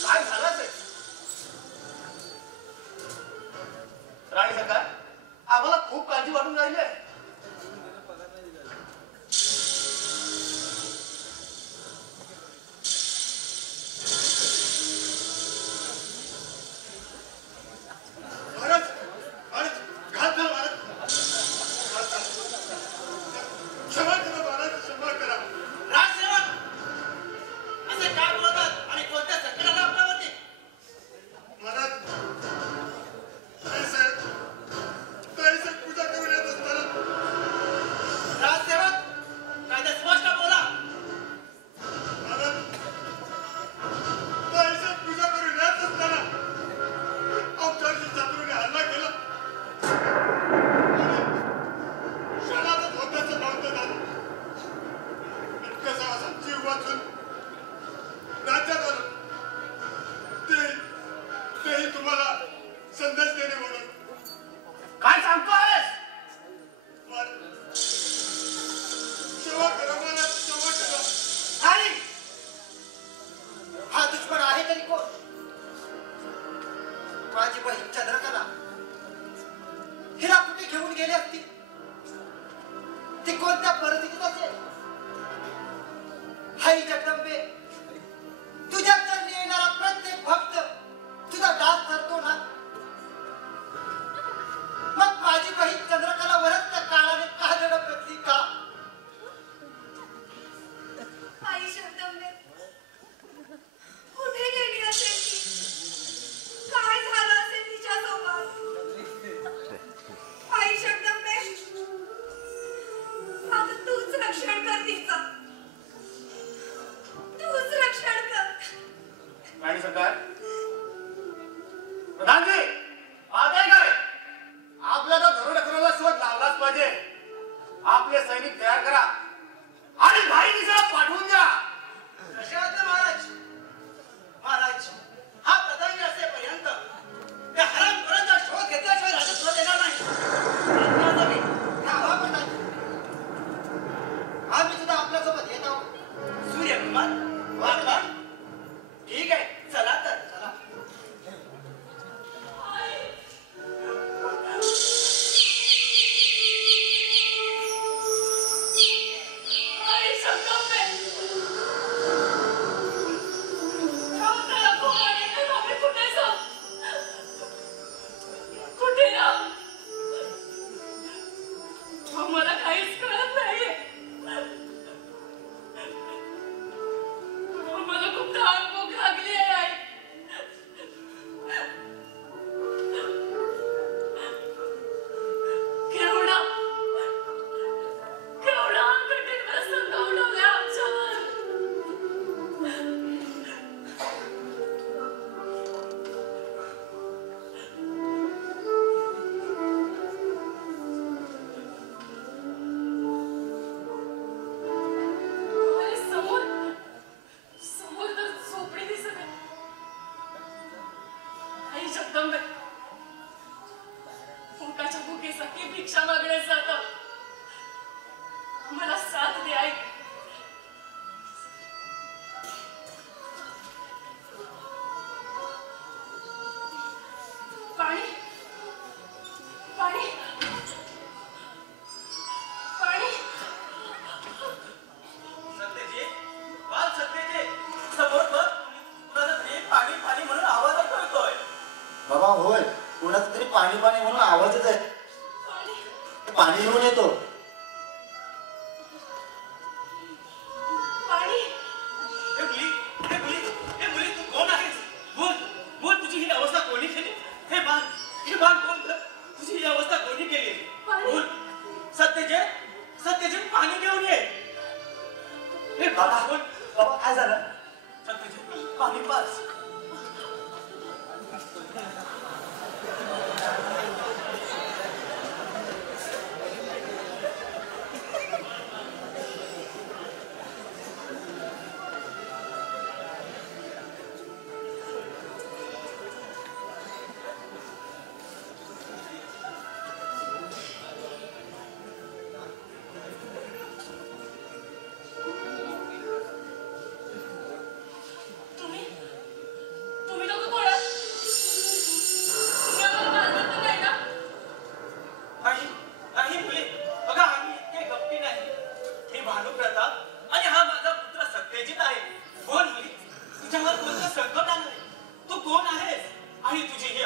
काय झालं ते? राणी सरकार, आम्हाला खूप काळजी वाटून राहिली आहे. महाराज, महाराज, घात झाला महाराज. घात झाला. क्षमा करा महाराज, क्षमा करा. राजसेवक असे काय बोलतात आणि कोणत्या संकटाला आपल्यावरती? महाराज, ताईसाहेब पूजा करून येत असताना राजसेवक कायदा स्पष्ट बोला. महाराज, ताईसाहेब पूजा करून येत असताना आमच्यावरती शत्रूने हल्ला केला आणि क्षणातच होत्याचं नव्हतं झालं. कसा असा जीव वाचून राज्यात आलो, तेही तुम्हाला संदेश देणे म्हणून. काय सांगतोयस? सेवा करा महाराज, सेवा करा. नाही. हा दुश्मन आहे तरी कोण? माझी बहीण चंद्रकला. हिला कुठे घेऊन गेले असतील? ती कोणत्या परिस्थितीत असेल? हाय जगदंबे, तुझ्या चरणी येणारा प्रत्येक भक्त तुझा दास ठरतो ना. मग माझी बहीण चंद्रकला वरच त्या काळाने का दडपली का? आई शब्दंबे कुठे गेली असेल ती? काय झालं असेल तिच्यासोबत? आई शब्दंबे आता तूच रक्षण कर तिचं. तूच रक्षण कर. राणी सरकार, प्रधानजी, पाहताय काय? आपल्याला दरोडेखोराला शोध लावलाच पाहिजे. आपले सैनिक तयार करा आणि घाई दिशेला पाठवून द्या. कशात महाराज? महाराज, हा प्रधानी असेपर्यंत त्या हरामखोरांचा शोध घेतल्याशिवाय राजत्व देणार नाही. राज्याचा मी गावा पण नाही. आम्ही सुद्धा आपल्यासोबत येत आहोत. सूर्यकुमार वाघ. ठीक आहे, चला तर चला. आई शब्दंबे, आपल्याला कोण आणि आम्ही कुठे जाऊ? कुठे राहू? आम्हाला काहीच कळत नाहीये. आम्हाला खूप तहान भूक लागली आहे आई. केवढा केवढा कठीण प्रसंग ओढवला आमच्यावर. अरे समोर समोर तर झोपडी दिसत आहे. आई जगदंबे, भुकाच्या भुकेसाठी भिक्षा मागण्यास जातात. आम्हाला साथ दे आई. पाणी पाणी पाणी. सत्यजित, वाल सत्यजित, समोर बघ. कुणाचा तरी पाणी पाणी म्हणून आवाज ऐकतोय. बाबा होय, कोणाचं तरी पाणी पाणी म्हणून आवाजच आहे. पाणी पाणी घेऊन येतो. पाणी. हे मुली, हे मुली, हे मुली, तू कोण आहेस? बोल, बोल, तुझी ही अवस्था कोणी केली? हे बाण बोल ग. तुझी ही अवस्था कोणी केली? पाणी. बोल. सत्यजित, सत्यजित, पाणी घेऊन ये. हे बाबा बोल. बाबा काय झालं? सत्यजित, पाणी पास.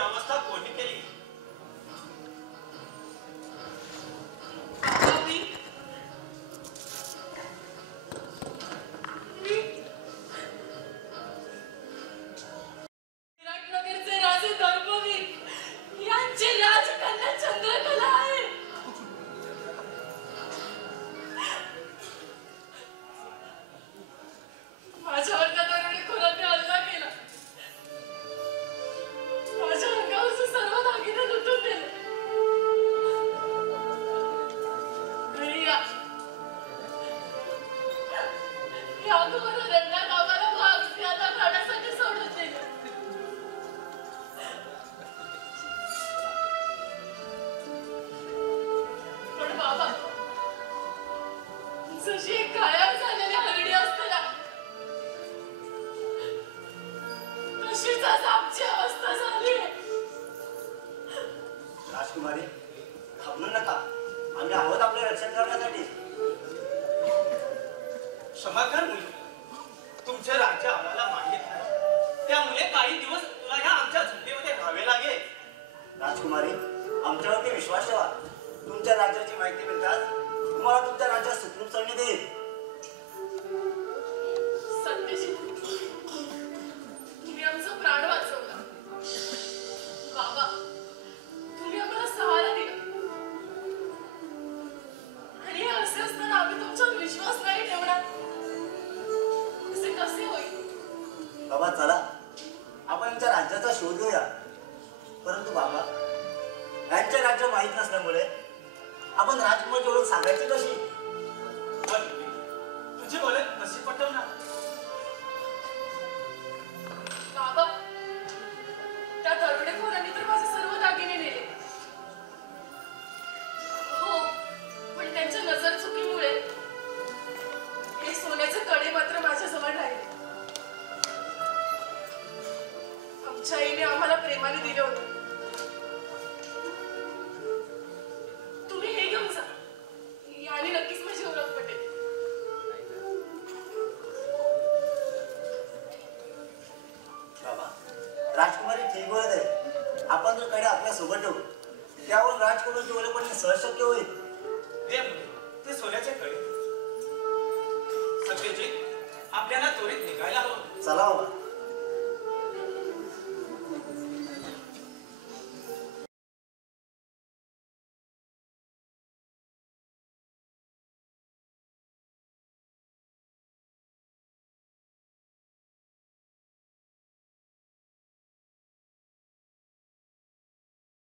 अवस्था कोणी केली? विराटनगरचे राजे धर्मवीर यांची राजकन्या चंद्रकला आहे. माझ्यावर त्या दरोडेखोराने हल्ला केला. माझ्या अंगावरचे सर्व दागिने लुटून नेले. घरी या घोर रडण्यात आम्हाला भाग याला खाण्यासाठी सोडून दिले. पण बाबा, जशी एक गायब झालेली हरणी असते ना, तशीच आज आमची अवस्था झाली. राजकुमारी, घाबरू नका. आम्ही आहोत आपले रक्षण करण्यासाठी. क्षमाकर मुली, तुमचे राज्य आम्हाला माहित नाही, त्यामुळे काही दिवस तुला ह्या आमच्या झुंडीमध्ये राहावे लागेल. राजकुमारी, आमच्यावरती विश्वास ठेवा. तुमच्या राज्याची माहिती मिळताच तुम्हाला तुमच्या राज्यात सुखरूप चालणी देईल. सत्यशील, तुम्ही आमचा प्राण वाचवला. बाबा, तुम्ही आम्हाला सहारा दिला. आणि असे असताना आम्ही तुमच्यावर विश्वास नाही ठेवणार, असे कसे होईल? बाबा, चला आपण यांच्या राज्याचा शोध घेऊया. परंतु बाबा, यांचे राज्य माहीत नसल्यामुळे आपण राजकुमारची ओळख सांगायची कशी? तुझी ओळख कशी पटवणार? बाबा, त्या दरोडेखोरांनी तर माझे सर्व दागिने नेले. हो, पण त्यांच्या नजर चुकीमुळे हे सोन्याचे कडे मात्र माझ्याजवळ राहिले. आमच्या आईने आम्हाला प्रेमाने दिले होते. तुम्ही हे घेऊन जा, याने नक्कीच माझी ओळख पटेल. बाबा, राजकुमारी ठीक बोलत आहे. आपण जर कडे आपल्या सोबत ठेवू, त्यावरून राजकुमारची ओळख पडणे सहज शक्य होईल. ते सोन्याचे कडे. सत्यजित, आपल्याला त्वरित निघायला हवं. चला बाबा.